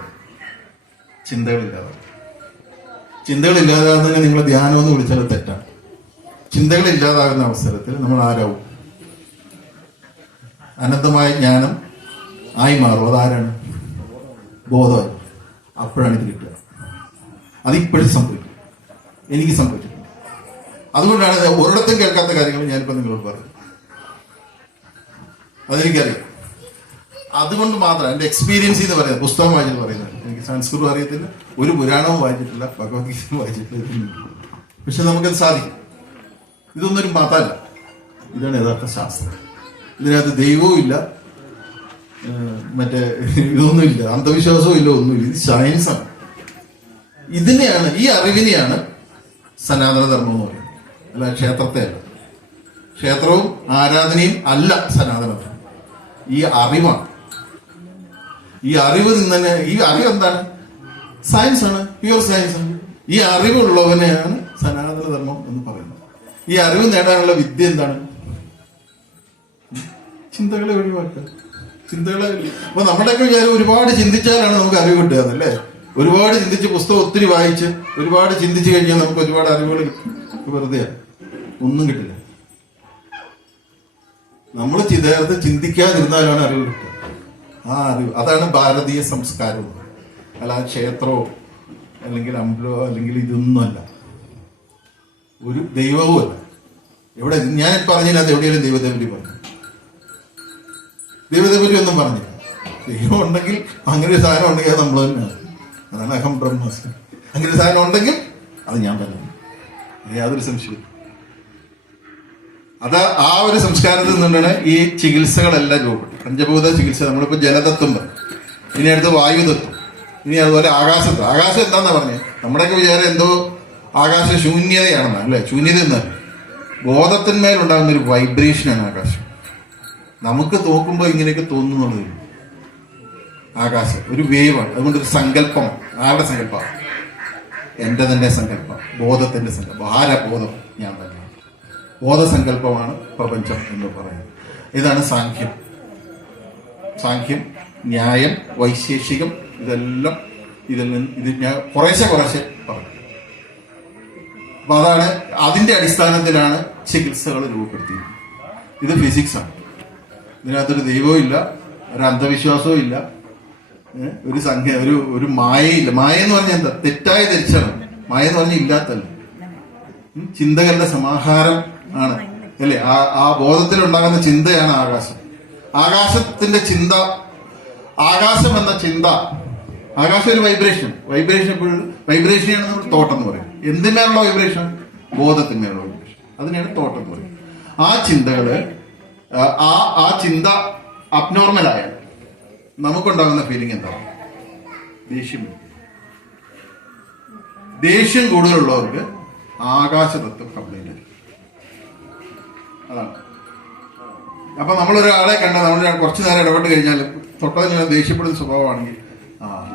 ചിന്തകളില്ലാതെ. ചിന്തകളില്ലാതാകുന്നതിനെ നിങ്ങൾ ധ്യാനം എന്ന് വിളിച്ചാൽ തെറ്റാണ്. ചിന്തകളില്ലാതാകുന്ന അവസരത്തിൽ നമ്മൾ ആരാവും? അനന്തമായ ജ്ഞാനം ആയി മാറും. അതാരാണ്? ബോധമായി. അപ്പോഴാണ് ഇത് കിട്ടുക. അതിപ്പോഴും സംഭവിക്കും. എനിക്ക് സംഭവിച്ചിട്ടുണ്ട്. അതുകൊണ്ടാണ് ഒരിടത്തും കേൾക്കാത്ത കാര്യങ്ങൾ ഞാനിപ്പോൾ നിങ്ങളോട് പറയുന്നത്. അതെനിക്കറിയാം. അതുകൊണ്ട് മാത്രം എൻ്റെ എക്സ്പീരിയൻസ് എന്ന് പറയുന്നത്, പുസ്തകം വായിച്ചത് പറയുന്നത്. എനിക്ക് സംസ്കൃതം അറിയത്തില്ല, ഒരു പുരാണവും വായിച്ചിട്ടില്ല, ഭഗവത്ഗീതയും വായിച്ചിട്ടില്ല. പക്ഷെ നമുക്കത് സാധിക്കും. ഇതൊന്നും ഒരു മതമല്ല, ഇതാണ് യഥാർത്ഥ ശാസ്ത്രം. ഇതിനകത്ത് ദൈവവും ഇല്ല, മറ്റേ ഇതൊന്നുമില്ല, അന്ധവിശ്വാസവും ഇല്ല, ഒന്നുമില്ല. ഇത് സയൻസാണ്. ഇതിനെയാണ്, ഈ അറിവിനെയാണ് സനാതനധർമ്മം എന്ന് പറയുന്നത്. അല്ല ക്ഷേത്രത്തെ അല്ല. ക്ഷേത്രവും ആരാധനയും അല്ല സനാതനധർമ്മം. ഈ അറിവാണ്. ഈ അറിവ് തന്നെ, ഈ അറിവ് എന്താണ്? സയൻസാണ്, പ്യുവർ സയൻസാണ്. ഈ അറിവുള്ളവനെയാണ് സനാതനധർമ്മം എന്ന് പറയുന്നത്. ഈ അറിവ് നേടാനുള്ള വിദ്യ എന്താണ്? ചിന്തകളെ ഒഴിവാക്കുക. ചിന്തകളെ. അപ്പൊ നമ്മുടെയൊക്കെ വിചാരം ഒരുപാട് ചിന്തിച്ചാലാണ് നമുക്ക് അറിവ് കിട്ടുക എന്നല്ലേ? ഒരുപാട് ചിന്തിച്ച്, പുസ്തകം ഒത്തിരി വായിച്ച് ഒരുപാട് ചിന്തിച്ചു കഴിഞ്ഞാൽ നമുക്ക് ഒരുപാട് അറിവുകൾ കിട്ടും. വെറുതെ ഒന്നും കിട്ടില്ല. നമ്മൾ ചേർത്ത് ചിന്തിക്കാതിരുന്നാലാണ് അറിവ് കിട്ടുക. ആ അറിവ്, അതാണ് ഭാരതീയ സംസ്കാരവും. അല്ലാതെ ക്ഷേത്രമോ അല്ലെങ്കിൽ അമ്പലമോ അല്ലെങ്കിൽ ഇതൊന്നുമല്ല, ഒരു ദൈവവും അല്ല. എവിടെ ഞാൻ പറഞ്ഞില്ലാതെ എവിടെയെങ്കിലും ദൈവത്തെ പറ്റി പറഞ്ഞു? ദൈവത്തെ പറ്റി ഒന്നും പറഞ്ഞില്ല. ദൈവം ഉണ്ടെങ്കിൽ, അങ്ങനെ ഒരു സാധനം ഉണ്ടെങ്കിൽ അത് നമ്മൾ തന്നെയാണ്. അതാണ് അഹം ബ്രഹ്മാസ്മി. അങ്ങനെ ഒരു സാധനം ഉണ്ടെങ്കിൽ അത് ഞാൻ പറഞ്ഞു, യാതൊരു സംശയവും. അത് ആ ഒരു സംസ്കാരത്തിൽ നിന്നാണ് ഈ ചികിത്സകളെല്ലാം രൂപപ്പെട്ടു. പഞ്ചഭൂത ചികിത്സ. നമ്മളിപ്പോൾ ജലതത്വം പറയും, ഇനി അടുത്ത് വായുതത്വം, ഇനി അതുപോലെ ആകാശത്വം. ആകാശം എന്താന്നാ പറഞ്ഞത്? നമ്മുടെയൊക്കെ വിചാരം എന്തോ ആകാശ ശൂന്യതയാണെന്നാ, അല്ലെ? ശൂന്യത എന്നല്ല, ബോധത്തിന്മേലുണ്ടാകുന്ന ഒരു വൈബ്രേഷനാണ് ആകാശം. നമുക്ക് നോക്കുമ്പോൾ ഇങ്ങനെയൊക്കെ തോന്നുന്നുള്ളൂ. ആകാശം ഒരു വേവാണ്. അതുകൊണ്ടൊരു സങ്കല്പം. ആരുടെ സങ്കല്പമാണ്? എൻ്റെ തന്നെ സങ്കല്പം, ബോധത്തിന്റെ സങ്കല്പം. ആരാ ബോധം? ഞാൻ തന്നെ. ബോധസങ്കല്പമാണ് പ്രപഞ്ചം എന്ന് പറയുന്നത്. ഇതാണ് സാഖ്യം. സാഖ്യം, ന്യായം, വൈശേഷികം, ഇതെല്ലാം ഇത് ഞാൻ കുറേശ്ശെ പറഞ്ഞു. അപ്പൊ അതാണ്, അതിന്റെ അടിസ്ഥാനത്തിലാണ് ചികിത്സകൾ രൂപപ്പെടുത്തിയത്. ഇത് ഫിസിക്സാണ്. ഇതിനകത്തൊരു ദൈവവും ഇല്ല, ഒരു അന്ധവിശ്വാസവും ഇല്ല, ഒരു സംഖ്യ, ഒരു മായയില്ല. മായ എന്ന് പറഞ്ഞാൽ എന്താ? തെറ്റായ ധരിച്ചാണ്. മായ എന്ന് പറഞ്ഞാൽ ഇല്ലാത്തല്ല, ചിന്തകളുടെ സമാഹാരം ആണ്, അല്ലേ? ആ ബോധത്തിലുണ്ടാകുന്ന ചിന്തയാണ് ആകാശം. ആകാശത്തിന്റെ ചിന്ത, ആകാശം എന്ന ചിന്ത, ആകാശം ഒരു വൈബ്രേഷൻ. വൈബ്രേഷനാണ് നമ്മൾ തോട്ടം എന്ന് പറയും. എന്തിനാണുള്ള വൈബ്രേഷൻ? ബോധത്തിന്മേലുള്ള വൈബ്രേഷൻ. അതിനെയാണ് തോട്ടം എന്ന് പറയും. ആ ചിന്തകള്, ആ ചിന്ത അബ്നോർമലായാൽ നമുക്കുണ്ടാകുന്ന ഫീലിംഗ് എന്താണ്? ദേഷ്യം. ദേഷ്യം കൂടുതലുള്ളവർക്ക് ആകാശതത്വം കംപ്ലൈന്റ് ആയിരിക്കും. അതാണ്. അപ്പൊ നമ്മളൊരാളെ കണ്ട, നമ്മൾ കുറച്ചു നേരം ഇടപെട്ട് കഴിഞ്ഞാൽ തൊട്ടതിന് ദേഷ്യപ്പെടുന്ന സ്വഭാവമാണെങ്കിൽ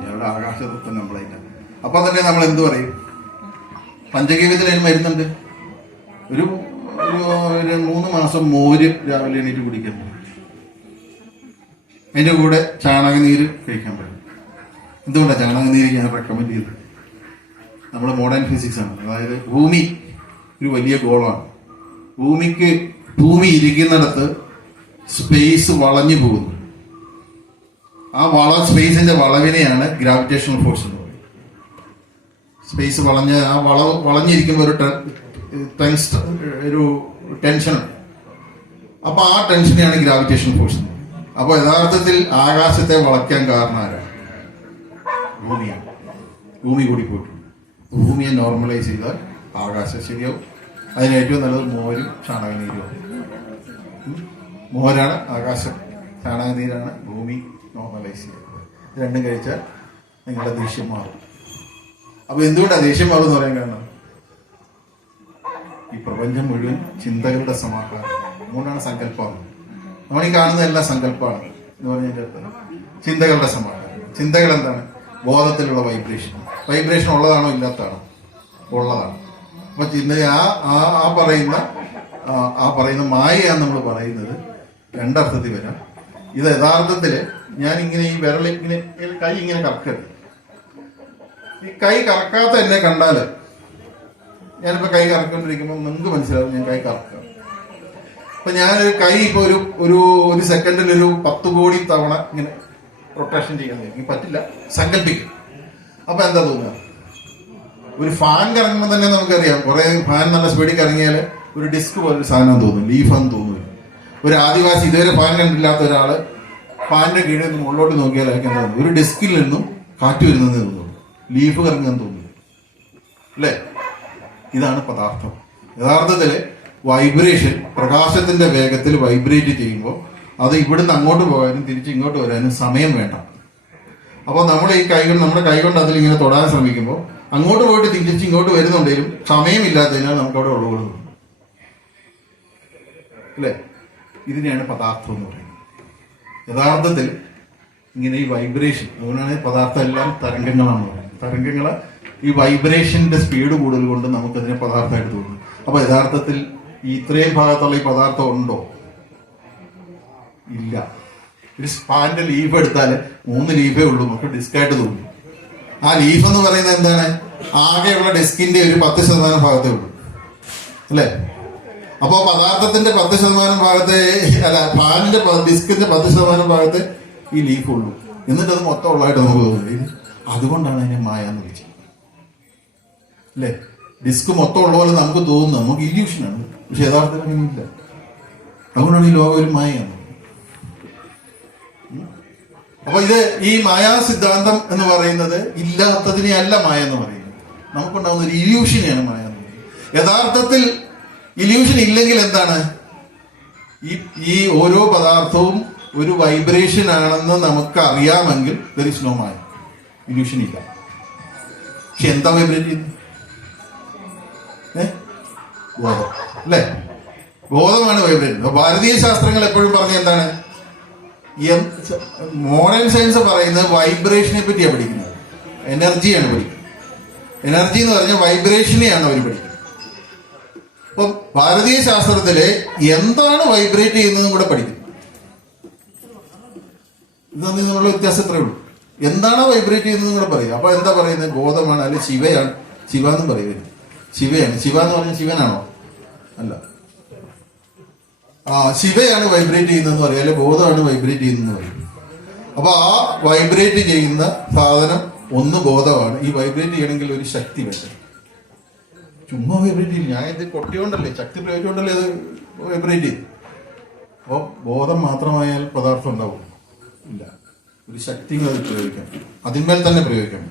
ഇയാളുടെ ആകാശതത്വം കംപ്ലൈന്റ് ആണ്. അപ്പൊ തന്നെ നമ്മൾ എന്ത് പറയും? പഞ്ചഗവ്യത്തിൽ അതിന് മരുന്നുണ്ട്. ഒരു 3 മാസം മോര് രാവിലെ എണീറ്റ് കുടിക്കുന്നു. അതിന്റെ കൂടെ ചാണകനീര് കഴിക്കാൻ പറ്റും. എന്തുകൊണ്ടാണ് ചാണകനീര് ഞാൻ റെക്കമെൻഡ് ചെയ്തത്? നമ്മുടെ മോഡേൺ ഫിസിക്സ് ആണ്. അതായത് ഭൂമി ഒരു വലിയ ഗോളമാണ്. ഭൂമി ഇരിക്കുന്നിടത്ത് സ്പേസ് വളഞ്ഞു പോകുന്നു. ആ സ്പേസിന്റെ വളവിനെയാണ് ഗ്രാവിറ്റേഷണൽ ഫോഴ്സ് എന്ന് പറയുന്നത്. സ്പേസ് വളഞ്ഞിരിക്കുമ്പോൾ ഒരു ടെൻഷനുണ്ട്. അപ്പൊ ആ ടെൻഷനെയാണ് ഗ്രാവിറ്റേഷണൽ ഫോഴ്സ് എന്ന് പറയുന്നത്. അപ്പൊ യഥാർത്ഥത്തിൽ ആകാശത്തെ വളയ്ക്കാൻ കാരണം ആരാണ്? ഭൂമിയാണ്. ഭൂമി കൂടി പോയിട്ടുണ്ട്. ഭൂമിയെ നോർമലൈസ് ചെയ്താൽ ആകാശം ശരിയാവും. അതിന് ഏറ്റവും നല്ലത് മോരും ചാണകനീരുമാണ്. മോരാണ് ആകാശം, ചാണകനീരാണ് ഭൂമി നോർമലൈസ് ചെയ്യുന്നത്. രണ്ടും കഴിച്ചാൽ നിങ്ങളുടെ ദേഷ്യം മാറും. അപ്പൊ എന്തുകൊണ്ടാണ് ദേഷ്യം മാറും എന്ന് പറയാൻ കാരണം? ഈ പ്രപഞ്ചം മുഴുവൻ ചിന്തകളുടെ സമാഹാരം. അതുകൊണ്ടാണ് സങ്കല്പം. നമ്മൾ ഈ കാണുന്ന എല്ലാം സങ്കല്പമാണ് എന്ന് പറഞ്ഞതിന്റെ അർത്ഥം ചിന്തകളുടെ സമാഹാരം. ചിന്തകൾ എന്താണ്? ബോധത്തിലുള്ള വൈബ്രേഷൻ ഉള്ളതാണോ ഇല്ലാത്തതാണോ? ഉള്ളതാണ്. അപ്പൊ ചിന്ത ആ പറയുന്ന മായയാണ് നമ്മൾ പറയുന്നത് രണ്ടർത്ഥത്തിൽ വരാം. ഇത് യഥാർത്ഥത്തില് ഞാൻ ഇങ്ങനെ ഈ വിരലിങ്ങനെ കൈ ഇങ്ങനെ കറക്കരുത്. ഈ കൈ കറക്കാത്ത എന്നെ കണ്ടാല്, ഞാനിപ്പോ കൈ കറക്കൊണ്ടിരിക്കുമ്പോൾ നിങ്ങൾക്ക് മനസ്സിലാവും ഞാൻ കൈ കറക്കുക. അപ്പൊ ഞാനൊരു കൈ ഇപ്പൊ ഒരു സെക്കൻഡിൽ ഒരു 10 കോടി തവണ ഇങ്ങനെ റൊട്ടേഷൻ ചെയ്യാൻ എനിക്ക് പറ്റില്ല, സങ്കല്പിക്കും. അപ്പൊ എന്താ തോന്നുക? ഒരു ഫാൻ കറങ്ങുമ്പോൾ തന്നെ നമുക്കറിയാം, കുറെ ഫാൻ നല്ല സ്പീഡിൽ കറങ്ങിയാല് ഒരു ഡിസ്ക് പോലൊരു സാധനം തോന്നും, ലീഫാന്ന് തോന്നുന്നു. ഒരു ആദിവാസി ഇതുവരെ ഫാൻ കണ്ടില്ലാത്ത ഒരാള് ഫാനിന്റെ കീഴിൽ നിന്ന് മുകളിലോട്ട് നോക്കിയാൽ എന്താ തോന്നുന്നു? ഒരു ഡിസ്കിൽ നിന്നും കാറ്റ് വരുന്നതെന്ന് തോന്നുന്നു, ലീഫ് കറങ്ങാൻ തോന്നുന്നു, അല്ലേ? ഇതാണ് പദാർത്ഥം. യഥാർത്ഥത്തില് വൈബ്രേഷൻ പ്രകാശത്തിന്റെ വേഗത്തിൽ വൈബ്രേറ്റ് ചെയ്യുമ്പോൾ അത് ഇവിടുന്ന് അങ്ങോട്ട് പോകാനും തിരിച്ച് ഇങ്ങോട്ട് വരാനും സമയം വേണ്ട. അപ്പോൾ നമ്മുടെ കൈകൊണ്ട് അതിലിങ്ങനെ തൊടാൻ ശ്രമിക്കുമ്പോൾ അങ്ങോട്ട് പോയിട്ട് തിരിച്ച് ഇങ്ങോട്ട് വരുന്നുണ്ടെങ്കിലും സമയമില്ലാത്തതിനാൽ നമുക്ക് അവിടെ ഉള്ളു, അല്ലേ? ഇതിനെയാണ് പദാർത്ഥം എന്ന് പറയുന്നത്. യഥാർത്ഥത്തിൽ ഇങ്ങനെ ഈ വൈബ്രേഷൻ, അതുകൊണ്ടാണ് പദാർത്ഥം എല്ലാം തരംഗങ്ങളാണ് പറയുന്നത്. തരംഗങ്ങള് ഈ വൈബ്രേഷന്റെ സ്പീഡ് കൂടുതൽ കൊണ്ട് നമുക്കതിനെ പദാർത്ഥമായിട്ട് തോന്നുന്നു. അപ്പൊ യഥാർത്ഥത്തിൽ ഈ ഇത്രയും ഭാഗത്തുള്ള ഈ പദാർത്ഥം ഉണ്ടോ? ഇല്ല. ഒരു സ്പാന്റെ ലീഫ് എടുത്താൽ 3 ലീഫേ ഉള്ളൂ, നമുക്ക് ഡിസ്കായിട്ട് തോന്നും. ആ ലീഫ് എന്ന് പറയുന്നത് എന്താണ്? ആകെയുള്ള ഡിസ്കിന്റെ ഒരു 10% ഭാഗത്തേ ഉള്ളൂ, അല്ലേ? അപ്പോ പദാർത്ഥത്തിന്റെ 10% ഭാഗത്തെ, അല്ല, ഫാനിന്റെ ഡിസ്കിന്റെ 10% ഭാഗത്തെ ഈ ലീഫ് ഉള്ളൂ. എന്നിട്ട് അത് മൊത്തം ഉള്ളതായിട്ട് നമുക്ക് തോന്നുന്നത്. അതുകൊണ്ടാണ് അതിനെ മായ എന്ന് വിളിച്ചത്, അല്ലേ? ഡിസ്ക് മൊത്തം ഉള്ള പോലെ നമുക്ക് തോന്നുന്നു, നമുക്ക് ഇല്യൂഷനാണ്. പക്ഷെ യഥാർത്ഥത്തിൽ അങ്ങനെയില്ല. അതുകൊണ്ടാണ് ഈ ലോകം ഒരു മായയാണ്. അപ്പൊ ഈ മായാ സിദ്ധാന്തം എന്ന് പറയുന്നത് ഇല്ലാത്തതിനെ അല്ല മായ എന്ന് പറയുന്നത്. നമുക്കുണ്ടാകുന്ന ഒരു ഇല്യൂഷനെയാണ് മായ എന്ന് പറയുന്നത്. യഥാർത്ഥത്തിൽ ഇല്യൂഷൻ ഇല്ലെങ്കിൽ എന്താണ്? ഈ ഓരോ പദാർത്ഥവും ഒരു വൈബ്രേഷൻ ആണെന്ന് നമുക്ക് അറിയാമെങ്കിൽ there is no maya, illusion ഇല്ല. പക്ഷെ എന്താ വൈബ്രേറ്റ് ചെയ്യുന്നത്? ബോധം, അല്ലേ? ബോധമാണ് വൈബ്രേറ്റ്. ഭാരതീയ ശാസ്ത്രങ്ങൾ എപ്പോഴും പറഞ്ഞ എന്താണ്? മോഡേൺ സയൻസ് പറയുന്നത് വൈബ്രേഷനെ പറ്റിയാണ് പഠിക്കുന്നത്, എനർജിയാണ് പഠിക്കുന്നത്. എനർജി എന്ന് പറഞ്ഞാൽ വൈബ്രേഷനെയാണ് അവർ പഠിക്കുന്നത്. അപ്പൊ ഭാരതീയ ശാസ്ത്രത്തില് എന്താണ് വൈബ്രേറ്റ് ചെയ്യുന്നതെന്നും കൂടെ പഠിക്കും. ഇത് തമ്മിലുള്ള വ്യത്യാസം എത്രയേ ഉള്ളൂ. എന്താണ് വൈബ്രേറ്റ് ചെയ്യുന്നതെന്നും കൂടെ പറയും. അപ്പൊ എന്താ പറയുന്നത്? ബോധമാണ്, അല്ലെങ്കിൽ ശിവയാണ്. ശിവ എന്നും പറയുന്നത് ശിവയാണ്. ശിവ എന്ന് പറഞ്ഞാൽ ശിവനാണോ? അല്ല. ശിവയാണ് വൈബ്രേറ്റ് ചെയ്യുന്നതെന്ന് പറയും, അല്ലെങ്കിൽ ബോധമാണ് വൈബ്രേറ്റ് ചെയ്യുന്നതെന്ന് പറയും. അപ്പൊ ആ വൈബ്രേറ്റ് ചെയ്യുന്ന സാധനം ഒന്ന് ബോധമാണ്. ഈ വൈബ്രേറ്റ് ചെയ്യണമെങ്കിൽ ഒരു ശക്തി വേണം. ചുമ്മാ വൈബ്രേറ്റ് ചെയ്യും. ഞാൻ ഇത് കൊട്ടിയോണ്ടല്ലേ, ശക്തി പ്രയോഗിച്ചുകൊണ്ടല്ലേ ഇത് വൈബ്രേറ്റ് ചെയ്യും. അപ്പോൾ ബോധം മാത്രമായാൽ പദാർത്ഥം ഉണ്ടാവും? ഇല്ല. ഒരു ശക്തികൾ അത് പ്രയോഗിക്കാം, അതിന്മേൽ തന്നെ പ്രയോഗിക്കാം,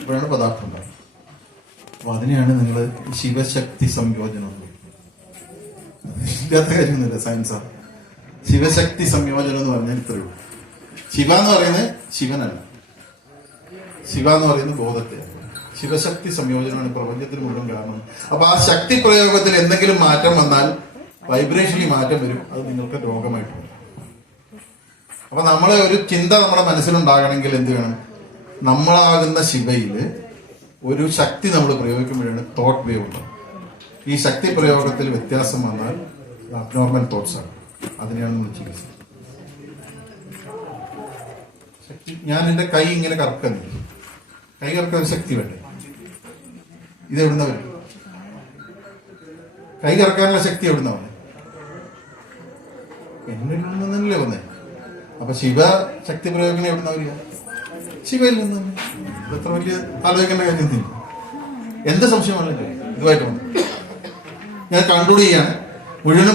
അപ്പോഴാണ് പദാർത്ഥം ഉണ്ടാവുക. അപ്പൊ അതിനെയാണ് നിങ്ങൾ ശിവശക്തി സംയോജനം. ഇല്ലാത്ത കാര്യമൊന്നുമില്ല, സയൻസാണ്. ശിവശക്തി സംയോജനം എന്ന് പറഞ്ഞാൽ ഇത്രയേ ഉള്ളൂ. ശിവ എന്ന് പറയുന്നത് ശിവനല്ല, ശിവ എന്ന് പറയുന്നത് ബോധത്തെയാണ്. ശിവശക്തി സംയോജനമാണ് പ്രപഞ്ചത്തിന് മുഴുവൻ കാരണം. അപ്പൊ ആ ശക്തി പ്രയോഗത്തിൽ എന്തെങ്കിലും മാറ്റം വന്നാൽ വൈബ്രേഷനിൽ മാറ്റം വരും, അത് നിങ്ങൾക്ക് രോഗമായിട്ട് വരും. അപ്പൊ നമ്മളെ ഒരു ചിന്ത നമ്മുടെ മനസ്സിലുണ്ടാകണമെങ്കിൽ എന്ത് വേണം? നമ്മളാകുന്ന ശിവയില് ഒരു ശക്തി നമ്മൾ പ്രയോഗിക്കുമ്പോഴാണ് തോട്ട് വേവ് ഉണ്ടാകും. ഈ ശക്തി പ്രയോഗത്തിൽ വ്യത്യാസം വന്നാൽ അബ്നോർമൽ തോട്ട്സ് ആണ്. അതിനെയാണ് നമ്മൾ ചികിത്സ. ഞാൻ എന്റെ കൈ ഇങ്ങനെ കറക്കുന്നു, കൈ കറക്കാൻ ശക്തി വേണ്ടേ? ഇത് എവിടുന്ന വരും? കൈ കറക്കാനുള്ള ശക്തി എവിടുന്ന വന്നേ? എന്നിൽ നിന്നല്ലേ വന്നേ. അപ്പൊ ശിവ ശക്തി പ്രയോഗത്തിന് എവിടുന്ന വരിക? ശിവയിൽ നിന്ന്. എത്ര വലിയ ആലോചിക്കേണ്ട കാര്യം തന്നെ. എന്ത് സംശയമാണല്ലോ ഇതുമായിട്ട് വന്നു. ഞാൻ കൺക്ലൂഡ് ചെയ്യാണ് മുഴുവനും.